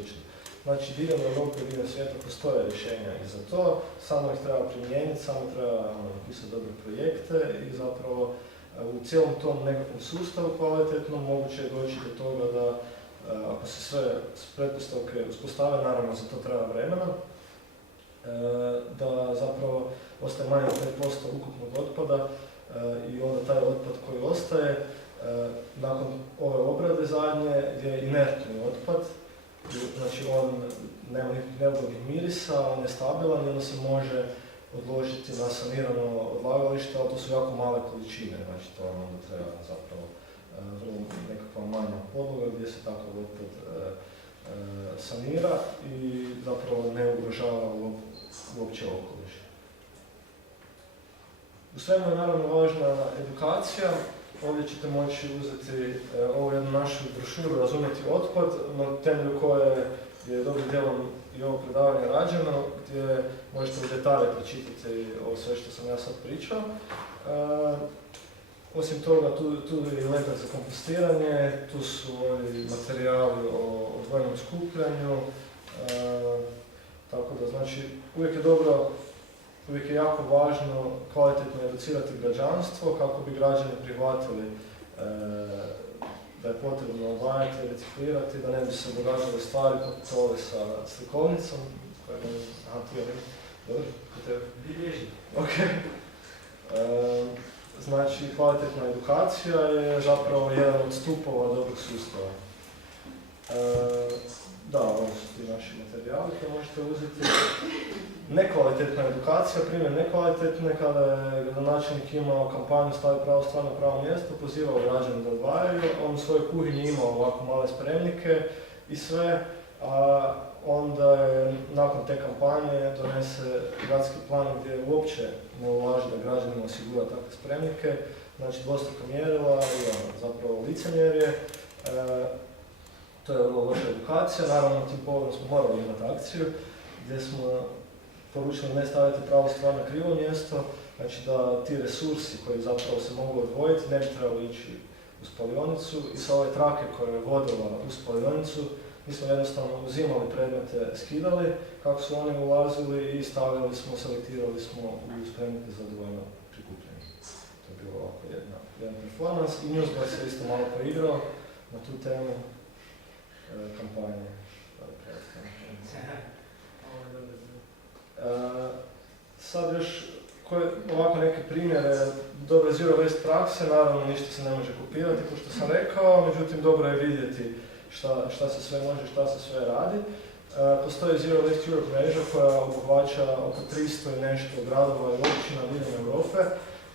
Znači, diljem Europe i diljem svijeta postoje rješenja i za to, samo ih treba primijeniti, samo treba napisati dobre projekte i zapravo u cijelom tom nekakvom sustavu kvalitetnom moguće je doći do toga da ako se sve pretpostavke uspostave, naravno za to treba vremena, da zapravo ostaje manje od 5% ukupnog otpada i onda taj otpad koji ostaje nakon ove obrade zadnje je inertni otpad, znači on nema nikakvih neugodnih mirisa, on je stabilan i onda se može odložiti na sanirano odlagalište, ali to su jako male količine, znači to onda treba zapravo vrlo nekakva manja podloga gdje se takav otpad sanira i zapravo ne ugrožava uopće okoliš. U svemu je naravno važna edukacija. Ovdje ćete moći uzeti ovu jednu našu brošuru Razumjeti otpad, na temelju koje je dobrim dijelom i ovo predavanje rađeno, gdje možete u detalje pročitati ovo sve što sam ja sad pričao. Osim toga, tu je i letak za kompostiranje, tu su materijali o odvojenom skupljanju, tako da znači uvijek je jako važno kvalitetno educirati građanstvo kako bi građani prihvatili da je potrebno odvajati i reciklirati, da ne bi se događale stvari poput ove sa slikovnicom. Dobro, znači, kvalitetna edukacija je zapravo jedan od stupova dobrog sustava. Da, ovo su ti naši materijali koje možete uzeti. Nekvalitetna edukacija, primjer nekvalitetne, kada je gradonačelnik imao kampanju Stavi pravo stvar na pravo mjesto, pozivao građane da odvajaju, on u svojoj kuhinji imao ovako male spremnike i sve, a onda je nakon te kampanje donese gradski plan gdje uopće ne ulaže da građanima osigura takve spremnike, znači dvostruka mjerila i zapravo licemjerje. To je vrlo loša edukacija, naravno tim povodom smo morali imati akciju gdje smo poručili ne staviti pravu stvar na krivo mjesto, znači da ti resursi koji zapravo se mogu odvojiti ne bi trebali ići u spalionicu i sa ove trake koje je vodila u spalionicu mi smo jednostavno uzimali predmete, skidali kako su oni ulazili i stavili smo, selektirali smo u spremnike za odvojeno prikupljanje. To je bilo ovako performance i Newsboy se isto malo poigrao na tu temu kampanje. Sad još ovako neke primjere dobre zero waste prakse, naravno ništa se ne može kopirati kao što sam rekao, međutim dobro je vidjeti šta se sve može, šta se sve radi. Postoji Zero Waste Europe mreža koja obuhvaća oko 300 i nešto gradova i općina diljem Europe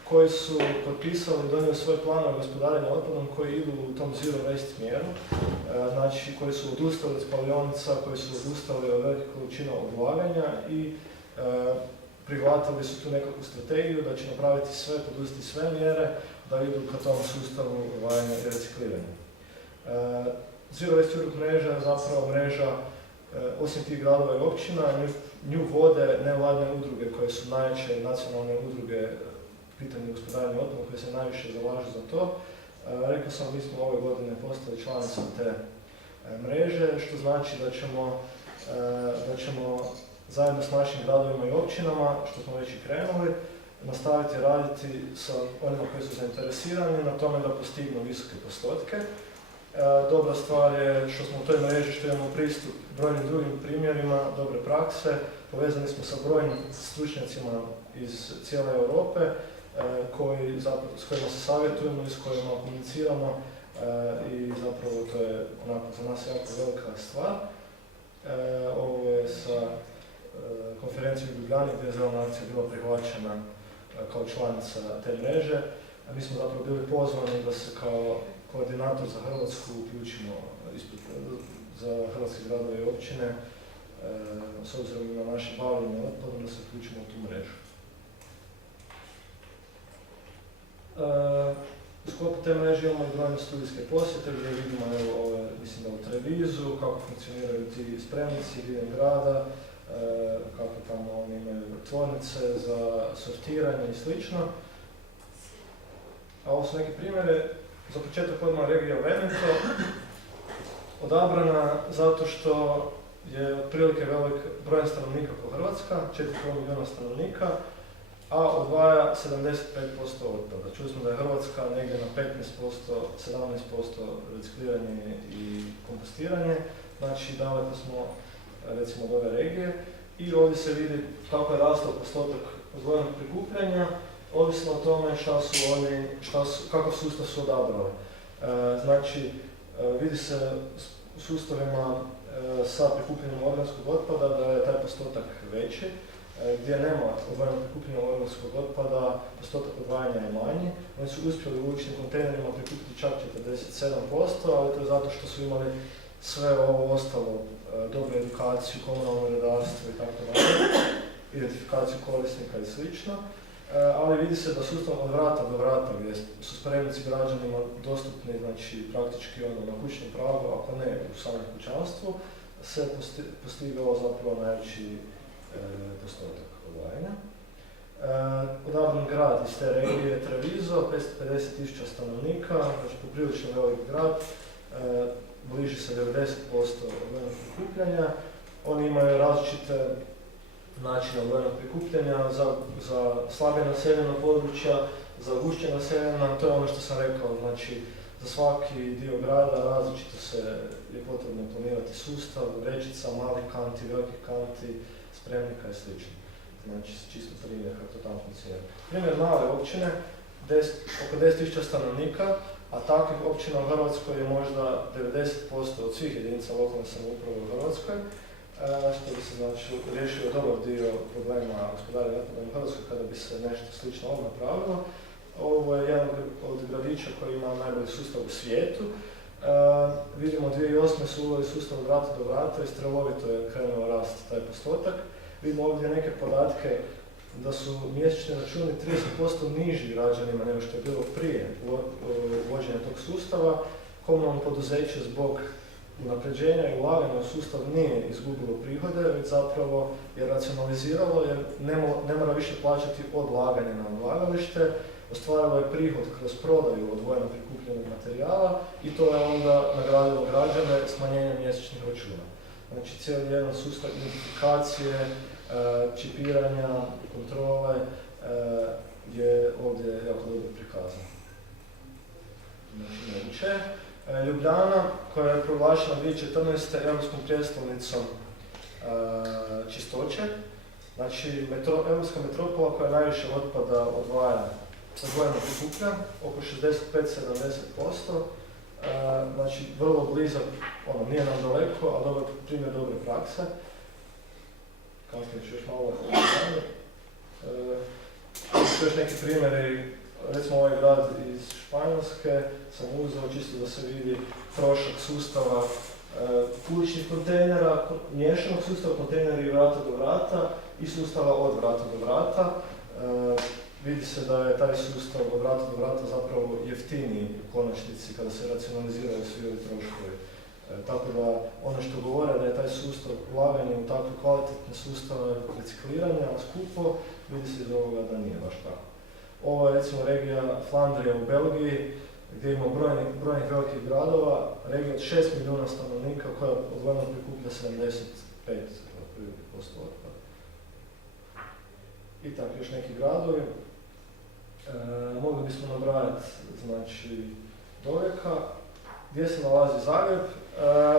koji su potpisali i donijeli svoje planove gospodarenja otpadom koji idu u tom Zero Waste smjeru, znači koji su odustali od spalionica, koji su odustali od velike količina odlaganja i prihvatili su tu nekakvu strategiju da će napraviti sve, poduzeti sve mjere da idu ka tom sustavu odvajanja i recikliranja. Zero Waste Europe mreža je zapravo mreža, osim tih gradova i općina, nju vode nevladine udruge koje su najjače nacionalne udruge pitanje gospodarenja otpadom koje se najviše zalažu za to. Rekao sam, mi smo ove godine postali članicom te mreže, što znači da ćemo zajedno s našim gradovima i općinama, što smo već i krenuli, nastaviti raditi sa onima koji su zainteresirani na tome da postignu visoke postotke. Dobra stvar je što smo u toj mreži, što imamo pristup brojnim drugim primjerima dobre prakse, povezani smo sa brojnim stručnjacima iz cijele Europe, s kojima se savjetujemo i s kojima komuniciramo i zapravo to je onako za nas jako velika stvar. Ovo je sa konferencijom u Ljubljani gdje je Zelena akcija bila prihvaćena kao članica te mreže. Mi smo zapravo bili pozvani da se kao koordinator za Hrvatsku uključimo za hrvatske gradove i općine s obzirom na naše bavljenje otpadom da se uključimo u tu mrežu. U sklopu te mreže imamo i brojne studijske posjete gdje vidimo mislim da u Trevizu kako funkcioniraju ti spremnici diljem grada, kako tamo oni imaju tvornice za sortiranje i slično. A ovo su neki primjere. Za početak odmah regija Veneto, odabrana zato što je otprilike velik broj stanovnika po Hrvatska, 4,5 milijuna stanovnika, a odvaja 75% otpada. Čuli smo da je Hrvatska negdje na 15%, 17% recikliranje i kompostiranje, znači daleko smo recimo od ove regije. I ovdje se vidi kako je rastao postotak odvojenog prikupljanja, ovisno o tome kakav sustav su odabrali. Znači, vidi se u sustavima sa prikupljanjem organskog otpada da je taj postotak veći. Gdje nema odvojenog prikupljanja organskog otpada, postotak odvajanja je manji. Oni su uspjeli u uličnim kontejnerima prikupiti čak 47%, ali to je zato što su imali sve ovo ostalo, dobru edukaciju, komunalno redarstvo i tako dalje, identifikaciju korisnika i slično. Ali vidi se da sustav od vrata do vrata gdje su spremnici građanima dostupni, znači praktički na kućnom pragu, ako ne u samom kućanstvu, se postigao zapravo najveći postotak odvajanja. Odabran grad iz te regije je Treviso, 550.000 stanovnika, znači poprilično velik grad, bliži se 90% odvojenog prikupljanja. Oni imaju različite načine odvojenog prikupljanja za slabije naseljena područja, za gušće naseljena, to je ono što sam rekao, znači za svaki dio grada različito je potrebno planirati sustav, vrećica, malih kanti, velikih kanti, spremnika i sl. Znači čisto primjer kako to tamo funkcionira. Primjer male općine, oko 10.000 stanovnika, a takvih općina u Hrvatskoj je možda 90% od svih jedinica lokalne samouprave u Hrvatskoj, što bi se znači riješio dobar dio problema gospodarenja otpadom u Hrvatskoj kada bi se nešto slično ovo napravilo. Ovo je jedan od gradića koji ima najbolji sustav u svijetu. Vidimo 2008. su uveli sustav od vrata do vrata i strelovito je krenuo rast taj postotak. Vidimo ovdje neke podatke da su mjesečni računi 30% niži građanima nego što je bilo prije uvođenja tog sustava. Komunalno poduzeće zbog unapređenja i ulaganja u sustav nije izgubilo prihode, već zapravo je racionaliziralo jer ne mora više plaćati odlaganje na odlagalište, ostvarilo je prihod kroz prodaju odvojeno prikupljenog materijala i to je onda nagradilo građane smanjenjem mjesečnih računa. Znači cijeli jedan sustav identifikacije, čipiranja, kontrole je ovdje jako dobro prikazan. znači moguće. Ljubljana, koja je proglašena 2014. Europskom prijestolnicom čistoće, znači europska metropola koja najviše otpada odvojeno prikuplja, oko 65-70%, znači vrlo blizak, nije nam daleko, a dobar primjer dobre prakse. Kasnije ću još malo još neki primjeri, recimo ovaj grad iz Španjolske sam uzeo čisto da se vidi trošak sustava kućnih kontejnera, miješanog sustava kontejneri vrata do vrata i sustava od vrata do vrata. Vidi se da je taj sustav od vrata do vrata zapravo jeftiniji u konačnici kada se racionaliziraju svi ovi troškovi. Tako da ono što govore da je taj sustav ulaganja u takve kvalitetne sustave recikliranja skupo, vidi se iz ovoga da nije baš tako. Ovo je recimo regija Flandrija u Belgiji, gdje ima brojnih velikih gradova, regija od 6 milijuna stanovnika koja odvojeno prikuplja 75% otpada. I tako još neki gradovi. Mogli bismo nabrajati, znači, dovijeka. Gdje se nalazi Zagreb?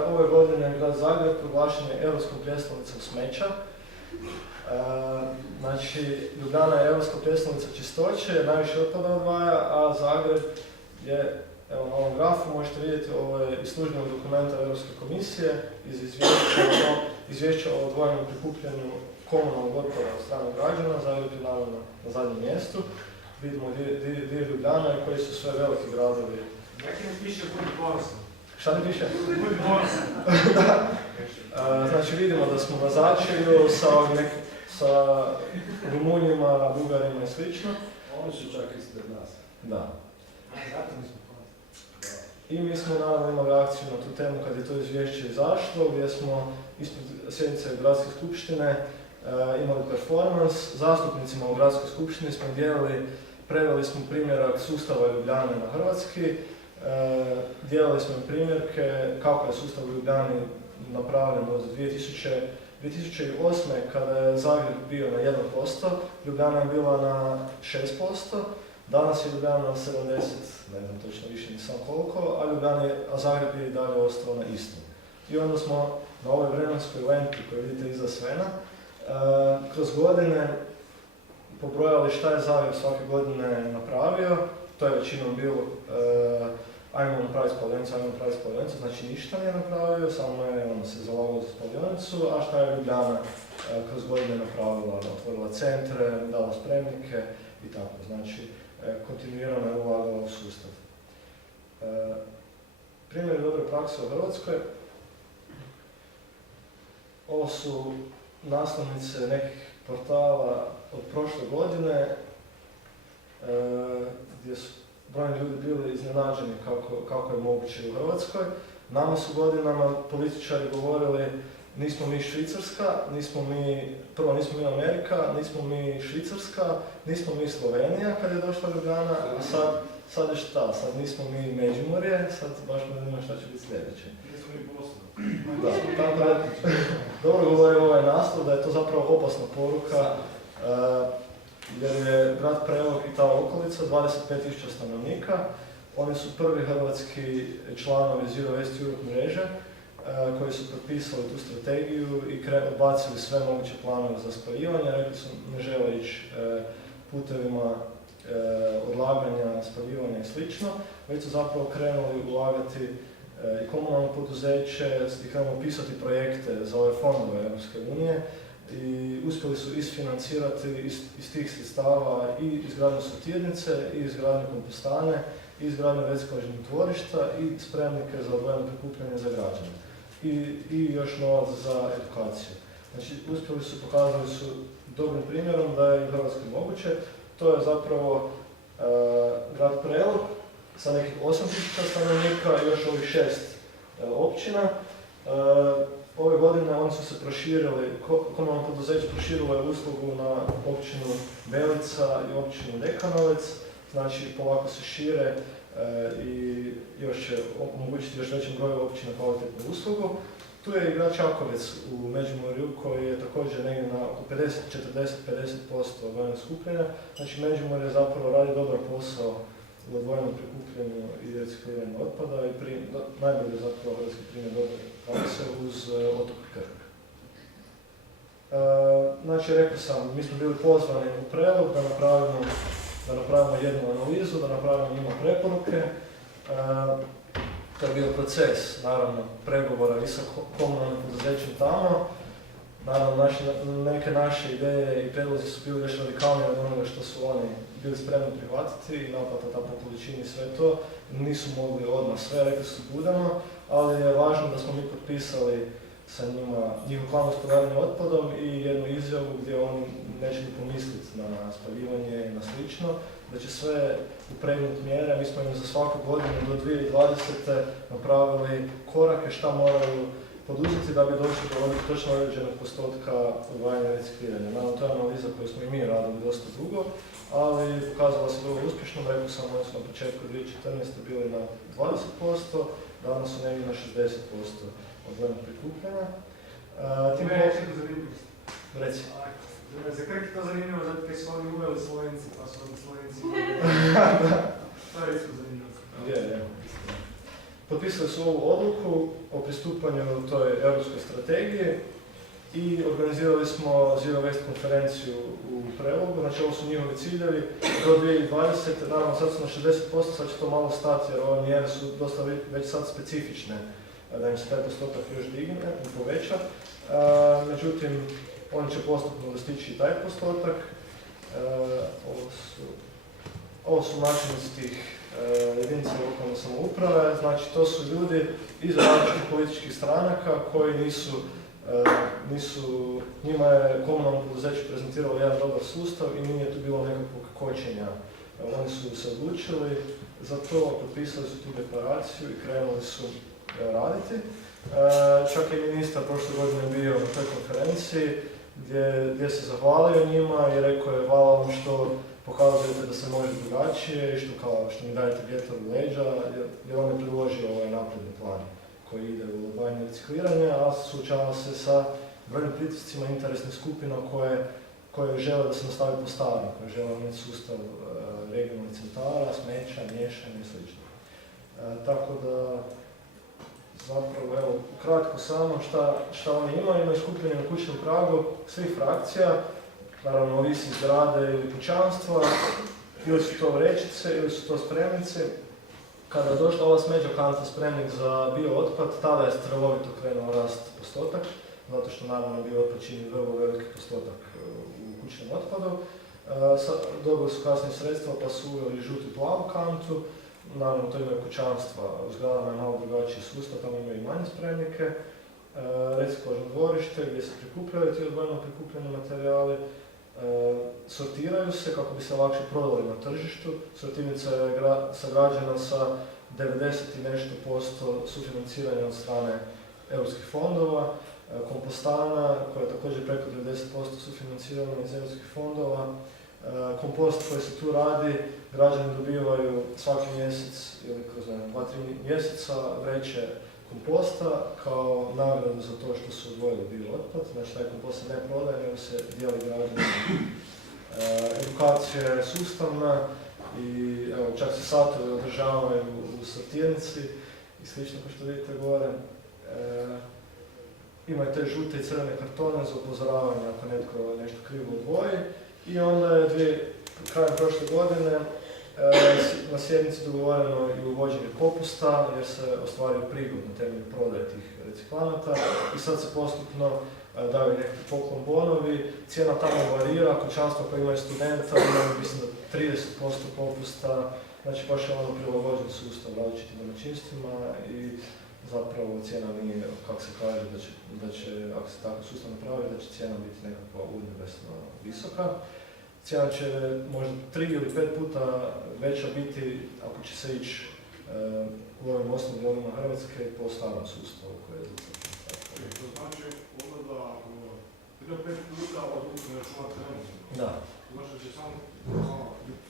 Ove godine grad Zagreb proglašen je europskom prijestolnicom smeća. Znači, Ljubljana je europska prijestolnica čistoće, najviše otpada odvaja, a Zagreb je, evo na ovom grafu možete vidjeti, ovo je iz službenog dokumenta Europske komisije, iz izvješća o odvojenom prikupljanju komunalnog otpada od strane građana. Zagreb je naravno na zadnjem mjestu. Vidimo gdje je Ljubljana i koji su sve veliki gradovi. Neki ne piše budi ponosan. Šta ne piše? Budi ponosan. Da. Znači vidimo da smo na začelju sa Rumunjima, Bugarima i slično. Oni su čak ispred nas. Da. Zato mi smo ponosni. I mi smo naravno imali akciju na tu temu kad je to izvješće izašlo, gdje smo ispred sjednice Gradske skupštine imali performans. Zastupnicima u Gradskoj skupštini smo preveli smo primjerak sustava Ljubljane na hrvatski, dijelili smo im primjerke kako je sustav u Ljubljani napravljen od 2008. kada je Zagreb bio na 1%, Ljubljana je bila na 6%, danas je Ljubljana na 70%, ne znam točno više nisam koliko, a Zagreb je i dalje ostao na istom. I onda smo na ovoj vremenskoj lenti koju vidite iza Svena, kroz godine pobrojali šta je Zagreb svake godine napravio. To je većinom bilo ajmo napraviti spalionicu, znači ništa nije napravio, samo je se zalagao za spalionicu, a šta je Ljubljana kroz godine napravila, otvorila centre, dala spremnike i tako, znači kontinuirano je ulagala u sustav. Primjeri dobre prakse u Hrvatskoj. Ovo su naslovnice nekih portala od prošle godine, gdje su brojni ljudi bili iznenađeni kako je moguće u Hrvatskoj. Nama su godinama političari govorili nismo mi Švicarska, prvo nismo mi Amerika, nismo mi Švicarska, nismo mi Slovenija kad je došla Ljubljana, a sad je šta? Sad nismo mi Međimurje, sad baš ne znam šta će biti sljedeće. Nismo mi Bosna. Da, tako da dobro govori ovaj naslov da je to zapravo opasna poruka, jer je grad Prelog i ta okolica 25.000 stanovnika. Oni su prvi hrvatski članovi Zero Waste Europe mreže koji su potpisali tu strategiju i odbacili sve moguće planove za spaljivanje. Rekli su ne žele ići putevima odlaganja, spaljivanja i slično, već su zapravo krenuli ulagati i komunalno poduzeće i krenuli pisati projekte za ove fondove Europske unije i uspjeli su isfinancirati iz tih sredstava i izgradnju sortirnice, i izgradnju kompostane, i izgradnju reciklažnih dvorišta i spremnike za odvojeno prikupljanje za građane. I još novac za edukaciju. Znači, pokazali su dobrim primjerom da je u Hrvatskoj moguće. To je zapravo grad Prelog sa nekih 8.000 stanovnika i još ovih 6 općina. Ove godine oni su se proširili, komunalno poduzeće proširilo je uslugu na općinu Belica i općinu Dekanovec, znači polako se šire i još će omogućiti još većem broju općina kvalitetnu uslugu. Tu je i grad Čakovec u Međimurju koji je također negdje na oko 40-50% odvojenog skupljanja. Znači Međimurje zapravo radi dobar posao u odvojenom prikupljanju i recikliranju otpada i najbolje zapravo hrvatski primjer dobre prakse uz otok Krk. Znači, rekao sam, mi smo bili pozvani u Prelog da napravimo jednu analizu, da napravimo njima preporuke. To je bio proces, naravno, pregovora i sa komunalnim poduzećem tamo. Naravno, neke naše ideje i predlozi su bili još radikalnije od onoga što su oni bili spremni prihvatiti i naplata ta po količini i sve to. Nisu mogli odmah sve, rekli su budemo, ali je važno da smo mi potpisali sa njima njihov plan gospodarenja otpadom i jednu izjavu gdje oni neće ni pomisliti na spaljivanje i na slično, da će sve upregnuti mjere. Mi smo im za svaku godinu do 2020. napravili korake šta moraju poduzeti da bi došli do ovih točno određenog postotka odvajanja i recikliranja. Naravno, to je analiza koju smo i mi radili dosta dugo, ali pokazala se vrlo uspješno. Rekao sam, oni su na početku 2014. bili na 20%, danas su negdje na 60% odvojenog prikupljanja. Reci. Za Krk je to zanimljivo, zato kaj su oni uveli Slovenci, pa su oni Slovenci. To je isto zanimljivo. Je. Potpisali su ovu odluku o pristupanju toj europskoj strategiji i organizirali smo Zero Waste konferenciju u Prelogu. Znači, ovo su njihovi ciljevi do 2020. Naravno, sad su na 60%, sad će to malo stati jer ove mjere su dosta već sad specifične, da im se taj postotak još digne i poveća. Međutim, oni će postupno dostići i taj postotak. Ovo su načelnici tih jedinice lokalne samouprave, znači to su ljudi iz različitih političkih stranaka koji njima je komunalno poduzeće prezentiralo jedan dobar sustav i nije tu bilo nekakvog kočenja. Oni su se odlučili za to, potpisali su tu deklaraciju i krenuli su raditi. Čak je ministar prošle godine bio na toj konferenciji gdje se zahvalio njima i rekao je hvala vam što pokazujete da se može drugačije i što mi dajete vjetar u leđa, jer on je predložio ovaj napredni plan koji ide u odvajanje i recikliranje, a suočava se sa brojnim pritiscima interesnih skupina koje žele da se nastavi po starom, koje žele imati sustav regionalnih centara, smeća, miješanja i sl. Tako da, zapravo, evo, kratko samo šta oni imaju skupljanje na kućnom pragu svih frakcija, naravno ovisi zgrade ili kućanstva, ili su to vrećice, ili su to spremnice. Kada je došla ova smeđa kanta spremnik za biootpad, tada je strelovito krenuo rast postotak, zato što naravno biootpad čini vrlo veliki postotak u kućnom otpadu. Dobili su kasnije sredstva pa su uveli žutu i plavu kantu, naravno to imaju kućanstva, u zgradama je malo drugačiji sustav, tamo imaju i manje spremnike. Reciklažno dvorište gdje se prikupljaju ti odvojeno prikupljeni materijali, sortiraju se kako bi se lakše prodali na tržištu. Sortirnica je sagrađena sa 90 i nešto % sufinanciranja od strane europskih fondova, kompostana koja je također preko 90% sufinancirana iz europskih fondova. Kompost koji se tu radi, građani dobivaju svaki mjesec ili kroz 2-3 mjeseca vreće komposta kao nagradu za to što su odvojili biootpad. Znači, taj kompost se ne prodaje, nego se dijeli građanima. Edukacija je sustavna i evo, čak se satovi održavaju u sortirnici i slično kao što vidite gore. Imaju te žute i crvene kartone za upozoravanje ako netko nešto krivo odvoji. I onda je krajem prošle godine na sjednici dogovoreno i uvođenje popusta jer se ostvario prihod na temelju prodaje tih reciklanata i sad se postupno daju nekakvi poklon bonovi. Cijena tamo varira, kućanstva koja imaju studenta imaju mislim da 30% popusta, znači baš je ono prilagođen sustav različitim domaćinstvima i zapravo cijena nije, kako se kaže, da će ako se tako sustav napravi, da će cijena biti nekakva univerzalno visoka. Cijena će možda 3 ili 5 puta veća biti ako će se ići u ovim osnovnim dijelovima Hrvatske po starom sustavu koji je zapravo. To znači onda da ako 3 do 5 puta od ukupne računa trenutno. Da. Znači da će samo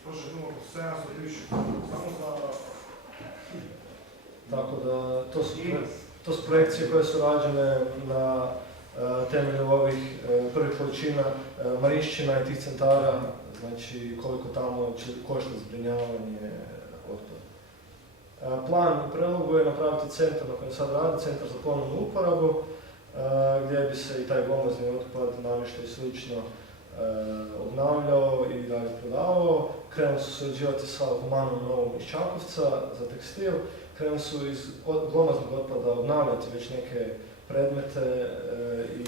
prošle šuma oko 700 000 samo za... Tako da to su projekcije koje su rađene na temelju ovih prvih količina Marišćina i tih centara, znači koliko tamo će koštati zbrinjavanje Plan u Prelogu je napraviti centar na kojem sad radi, centar za ponovnu uporabu, gdje bi se i taj glomazni otpad, namještaj i slično obnavljao i dalje prodavao. Krenuli su surađivati sa Humanom Novom iz Čakovca za tekstil. Krenuli su iz glomaznog otpada obnavljati već neke predmete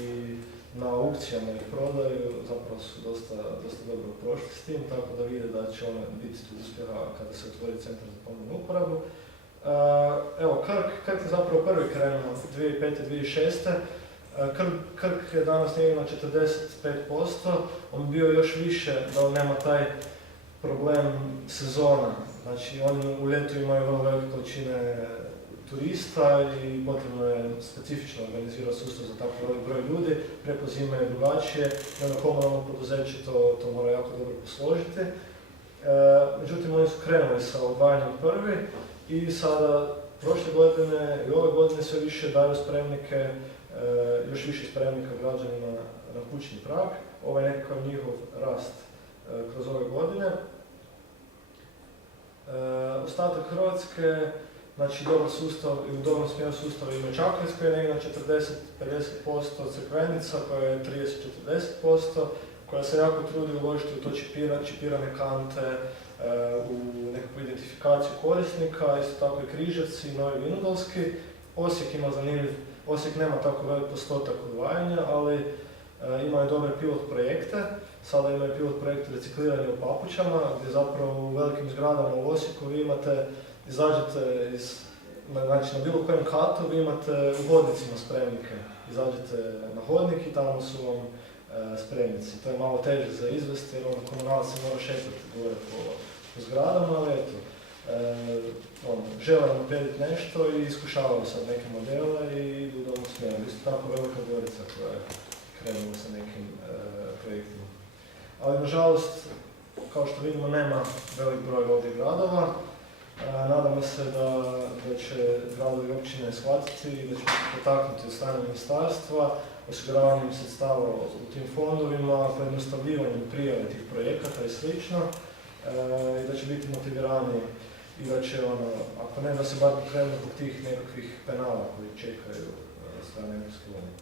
i na aukcijama ih prodaju. Zapravo su dosta dobro prošli s tim, tako da vide da će one biti tu uspjeha kada se otvori centar za ponovnu uporabu. Evo, Krk je zapravo prvi krenuo 2005-2006. Krk je danas negdje na 45%, on bi bio još više da on nema taj problem sezona. Znači oni u ljetu imaju vrlo velike količine turista i potrebno je specifično organizirati sustav za tako velik broj ljudi, preko zime je drugačije, jedno komunalno poduzeće to mora jako dobro posložiti. Međutim, oni su krenuli sa odvajanjem prvi i sada prošle godine i ove godine sve više daju spremnike, još više spremnika građanima na kućni prag. Ovo je nekakav njihov rast kroz ove godine. Ostatak Hrvatske, znači dobar sustav i u dobrom smjeru sustava ima Čakovec koji je negdje na 40-50%, Crkvenica koja je 30-40%, koja se jako trudi uložiti u to čipirane kante, u nekakvu identifikaciju korisnika, isto tako i Križevci i Novi Vinodolski. Osijek ima zanimljiv, Osijek nema tako velik postotak odvajanja, ali imaju dobre pilot projekte. Sada imaju pilot projekt recikliranja u papučama, gdje zapravo u velikim zgradama u Osijeku vi imate, izađete znači na bilo kojem katu vi imate u hodnicima spremnike. Izađete na hodnik i tamo su vam spremnici. To je malo teže za izvesti jer onda komunalac se mora šetati gore po zgradama, ali eto, žele napraviti nešto i iskušavaju sad neke modele i idu u dobrom smjeru. Isto tako Velika Gorica koja je krenula sa nekim projektima. Ali nažalost, kao što vidimo, nema velik broj ovdje gradova. Nadamo se da će gradovi i općine shvatiti i da će potaknuti od strane ministarstva osiguravanjem sredstava u tim fondovima, pojednostavljivanjem prijave tih projekata i sl. I da će biti motivirani i da će, ako ne da se bar pokrenu zbog tih nekakvih penala koji čekaju strane Europske unije.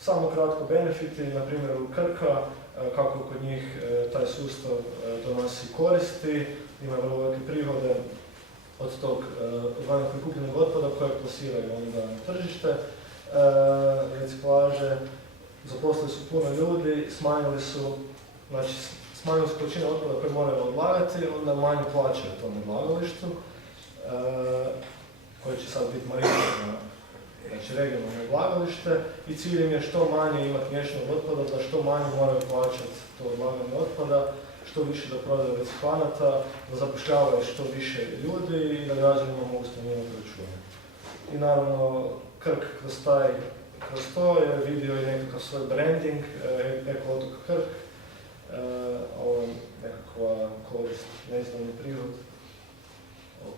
Samo kratko benefiti, na primjer u Krka, kako kod njih taj sustav donosi koristi, ima vrlo velike prihode od tog odvajanja prikupljenog otpada koje plasiraju onda na tržište, reciklaže, zaposlili su puno ljudi, smanjili su količine otpada koje moraju odlagati, onda manje plaćaju tom odlagalištu, koje će sad biti marinirano, znači regionalno odlagalište, i cilj im je što manje imati miješanog otpada, da što manje moraju plaćati to odlaganje otpada, što više da prodaju reciklanata, da zapošljavaju što više ljudi i da građanima mogu smanjivati račune. I naravno, Krk kroz to je vidio i nekakav svoj branding, Eko otok Krk, ovo je nekakva korist, neizravni prihod u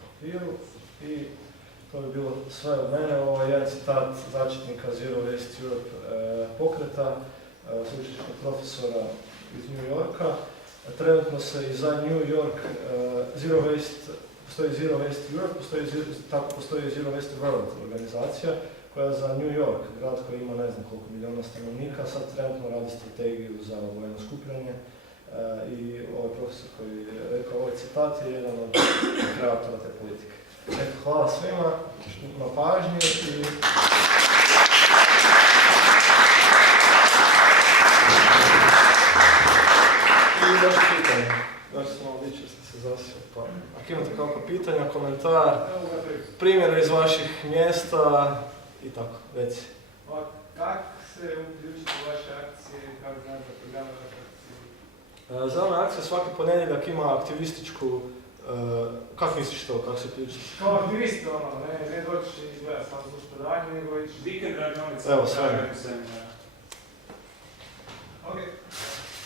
papiru. I to bi bilo sve od mene. Ovo je jedan citat začetnika Zero Waste Europe pokreta, sveučilišnog profesora iz New Yorka. Trenutno se i za New York postoji Zero Waste Europe, postoji Zero Waste World organizacija koja za New York, grad koji ima ne znam koliko milijuna stanovnika, sad trenutno radi strategiju za odvojeno skupljanje i ovaj profesor koji je rekao ovaj citat je jedan od kreatora te politike. Eto, hvala svima na pažnji i... I još pitanje. Znači sam malo ličio, ste se zasio. Pa, ako imate kakva pitanja, komentar, primjere iz vaših mjesta i tako, reci. Kako se uključiti u vaše akcije, kako znam za programe vaše akcije? Zelena akcija svaki ponedjeljak ima aktivističku, kako misliš to, kako se uključiti? Kao aktivist, ne doći i gledati samo slušati radnje, nego ići vikend radionica. Evo, sve.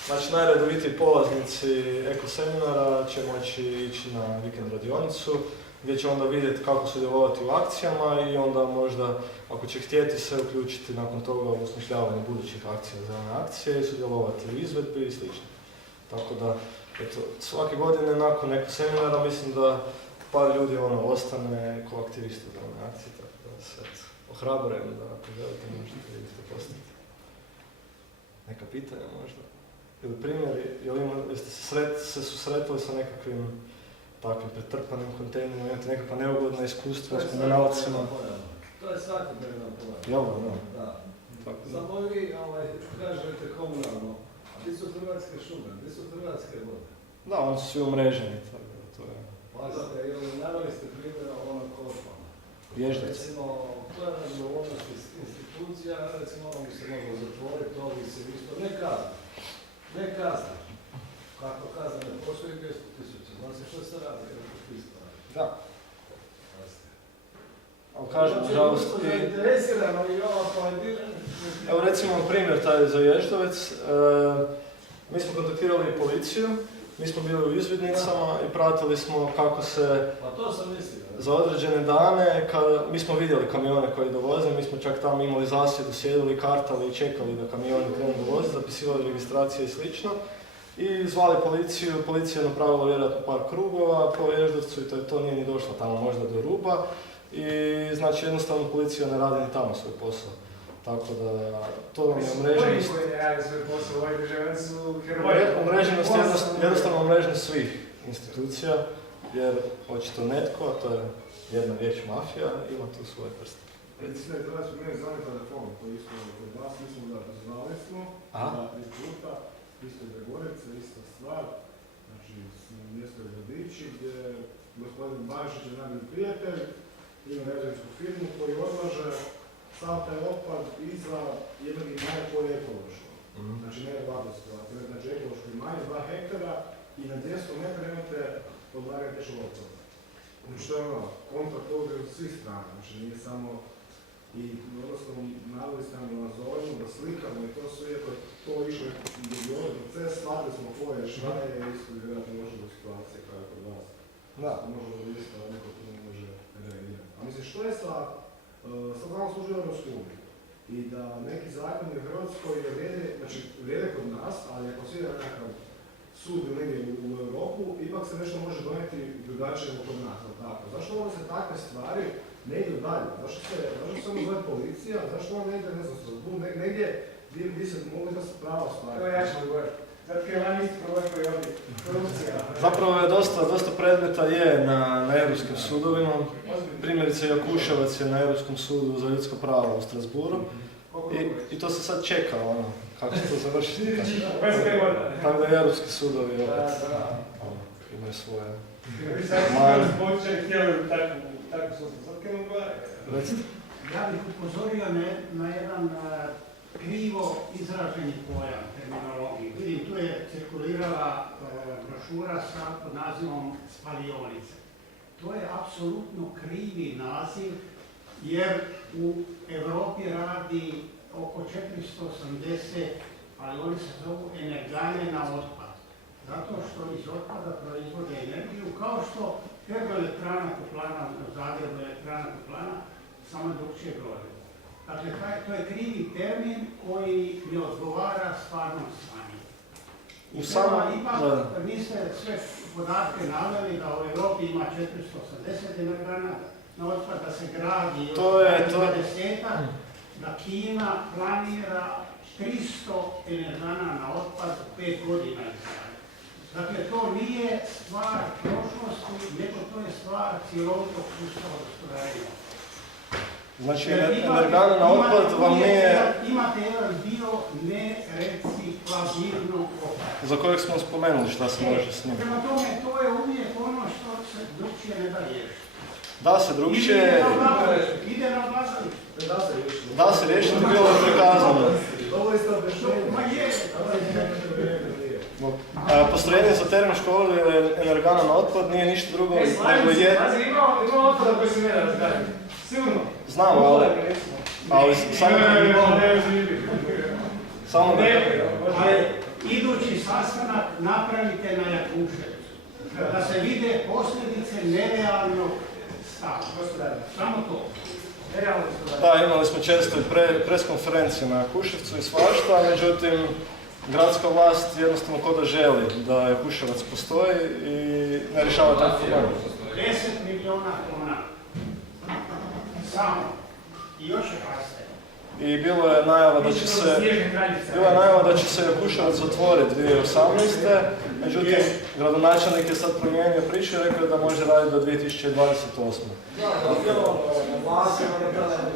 Znači, najredovitiji polaznici eko seminara će moći ići na vikend radionicu, gdje će onda vidjeti kako sudjelovati u akcijama i onda možda, ako će htjeti se uključiti nakon toga u osmišljavanje budućih akcija zelene akcije i sudjelovati u izvedbi i sl. Tako da, eto, svake godine nakon nekog seminara mislim da par ljudi ostane ko aktivisti u ovoj akciji, tako da se ohrabrujem da ako želite možete isto postati. Neka pitanja možda? Ili primjeri, jeste se susretali sa nekakvim takvim pretrpanim kontejnerima, imate nekakva neugodna iskustva s komunalcima? To je svakodnevna pojava. Jel da? Da. Samo vi kažete komunalno, a gdje su Hrvatske šume, gdje su Hrvatske vode? Da, oni su svi umreženi, tako da to je... Pazite, naveli ste primjera onog Korfana. Vježdice. Recimo, to je odgovornost institucija, recimo ono bi se moglo zatvoriti, to bi se isto, ne kazna. Kako kazna ne postoji 200.000, zna se što se radi, kada to ti stvari. Da. Ali kažem, nažalost, evo recimo primjer taj za Ježdovec, mi smo kontaktirali policiju, mi smo bili u izvidnicama i pratili smo kako se za određene dane, mi smo vidjeli kamione koji dovoze, mi smo čak tamo imali zasjedu, sjedili, kartali i čekali da kamioni krenu dovoziti, zapisivali registracije i slično. I zvali policiju, policija je napravila vjerojatno par krugova po Ježdovcu i to nije ni došlo tamo možda do ruba. I znači jednostavno policija ne radi ni tamo svoj posao. Tako da to nam je umreženost. Oni koji ne rade svoj posao u ovoj državi su heroji. Umreženost jednostavno umreženost svih institucija, jer očito netko, a to je jedna riječ mafija, ima tu svoje prste. Mislim da je treba spomenuti zvani telefon koji isto kod vas, mislim da znali smo, da iz puta, isto Gregorica, ista stvar, znači mjesto je Gradići gdje gospodin Bašić je najbolji prijatelj, ima građansku firmu koji odlaže sav taj otpad iza jednog imanja koje je ekološko. Znači ne je ovakva situacija, znači ekološko imanje, 2 hektara i na 200 metara imate odlaganje teškog otpada. Znači to je kontra toga od svih strana, znači nije samo i odnosno naveli ste nam da nazovemo, da slikamo i to sve, iako je to išlo do proces, shvatili smo koje je šta je isto vjerojatno može do situacije kao je kod vas. Da. Možda da vidjeti da neko tu ne može reagirati. A mislim, što je sad znamo služi u Europskoj uniji i da neki zakoni u Hrvatskoj vrijede kod nas, ali ako svi nekakav sud ili negdje u Europu, ipak se nešto može donijeti drugačije kod nas, tako. Zašto onda se takve stvari ne idu dalje? Zašto se ono zove policija? Zašto ono ne ide, ne znam, negdje gdje se mogu da se prava stvari? To ja ću govoriti. Zato je vam isti problem koji je ovdje. Korupcija. Zapravo je dosta predmeta je na europskim sudovima. Primjerice Jakuševac je na Europskom sudu za ljudska prava u Strasbourgu. I to se sad čeka, kako će to završiti. Tako da europski sudovi opet imaju svoje mane. Ja bih upozorio na jedan krivo izraženi pojam terminologiji. Vidim, tu je cirkulirala brošura pod nazivom spalionice. To je apsolutno krivi naziv, jer u Europi radi oko 480, ali oni se zovu energane na otpad. Zato što iz otpada proizvode energiju, kao što termoelektrana Toplana, u Zagrebu elektrana Toplana, samo drugčije gorivo. Dakle, to je krivi termin koji ne odgovara stvarnom stanju. Ipak, niste sve podatke naveli da u Europi ima 480 energana na otpad, da se gradi od 20-ak, da Kina planira 300 energana na otpad 5 godina izgradnje. Dakle, to nije stvar prošlosti, nego to je stvar cjelovitog sustava gospodarenja. Znači, energana na otpad vam nije... Imate jedan dio nereciklabilnog otpada. Za kojeg smo spomenuli šta se može s njim. Prema tome, to je uvijek ono što se drugčije ne da riješiti. Da se drugčije... Ide na odlagalište. Da se riješiti, bilo je prikazano. Postrojenje za termičko ili energana na otpad nije ništa drugo nego je... Ima otpada koji se ne da razgledati. Sigurno. Znam, ali samo da... Idući sastanak napravite na Jakuševcu. Da se vide posljedice nerealnog stava. Samo to. Da, imali smo često i preskonferencije na Jakuševcu i svašta, međutim, gradska vlast jednostavno ko da želi da Jakuševac postoji i ne rješava taj problem. 10 milijuna kuna. Samo. I još raste. I bilo je najava da će se Jakuševac zatvoriti 2018. Međutim, gradonačelnik je sad promijenio priču i rekao da može raditi do 2028. Da, bilo na vlasti, ali tada je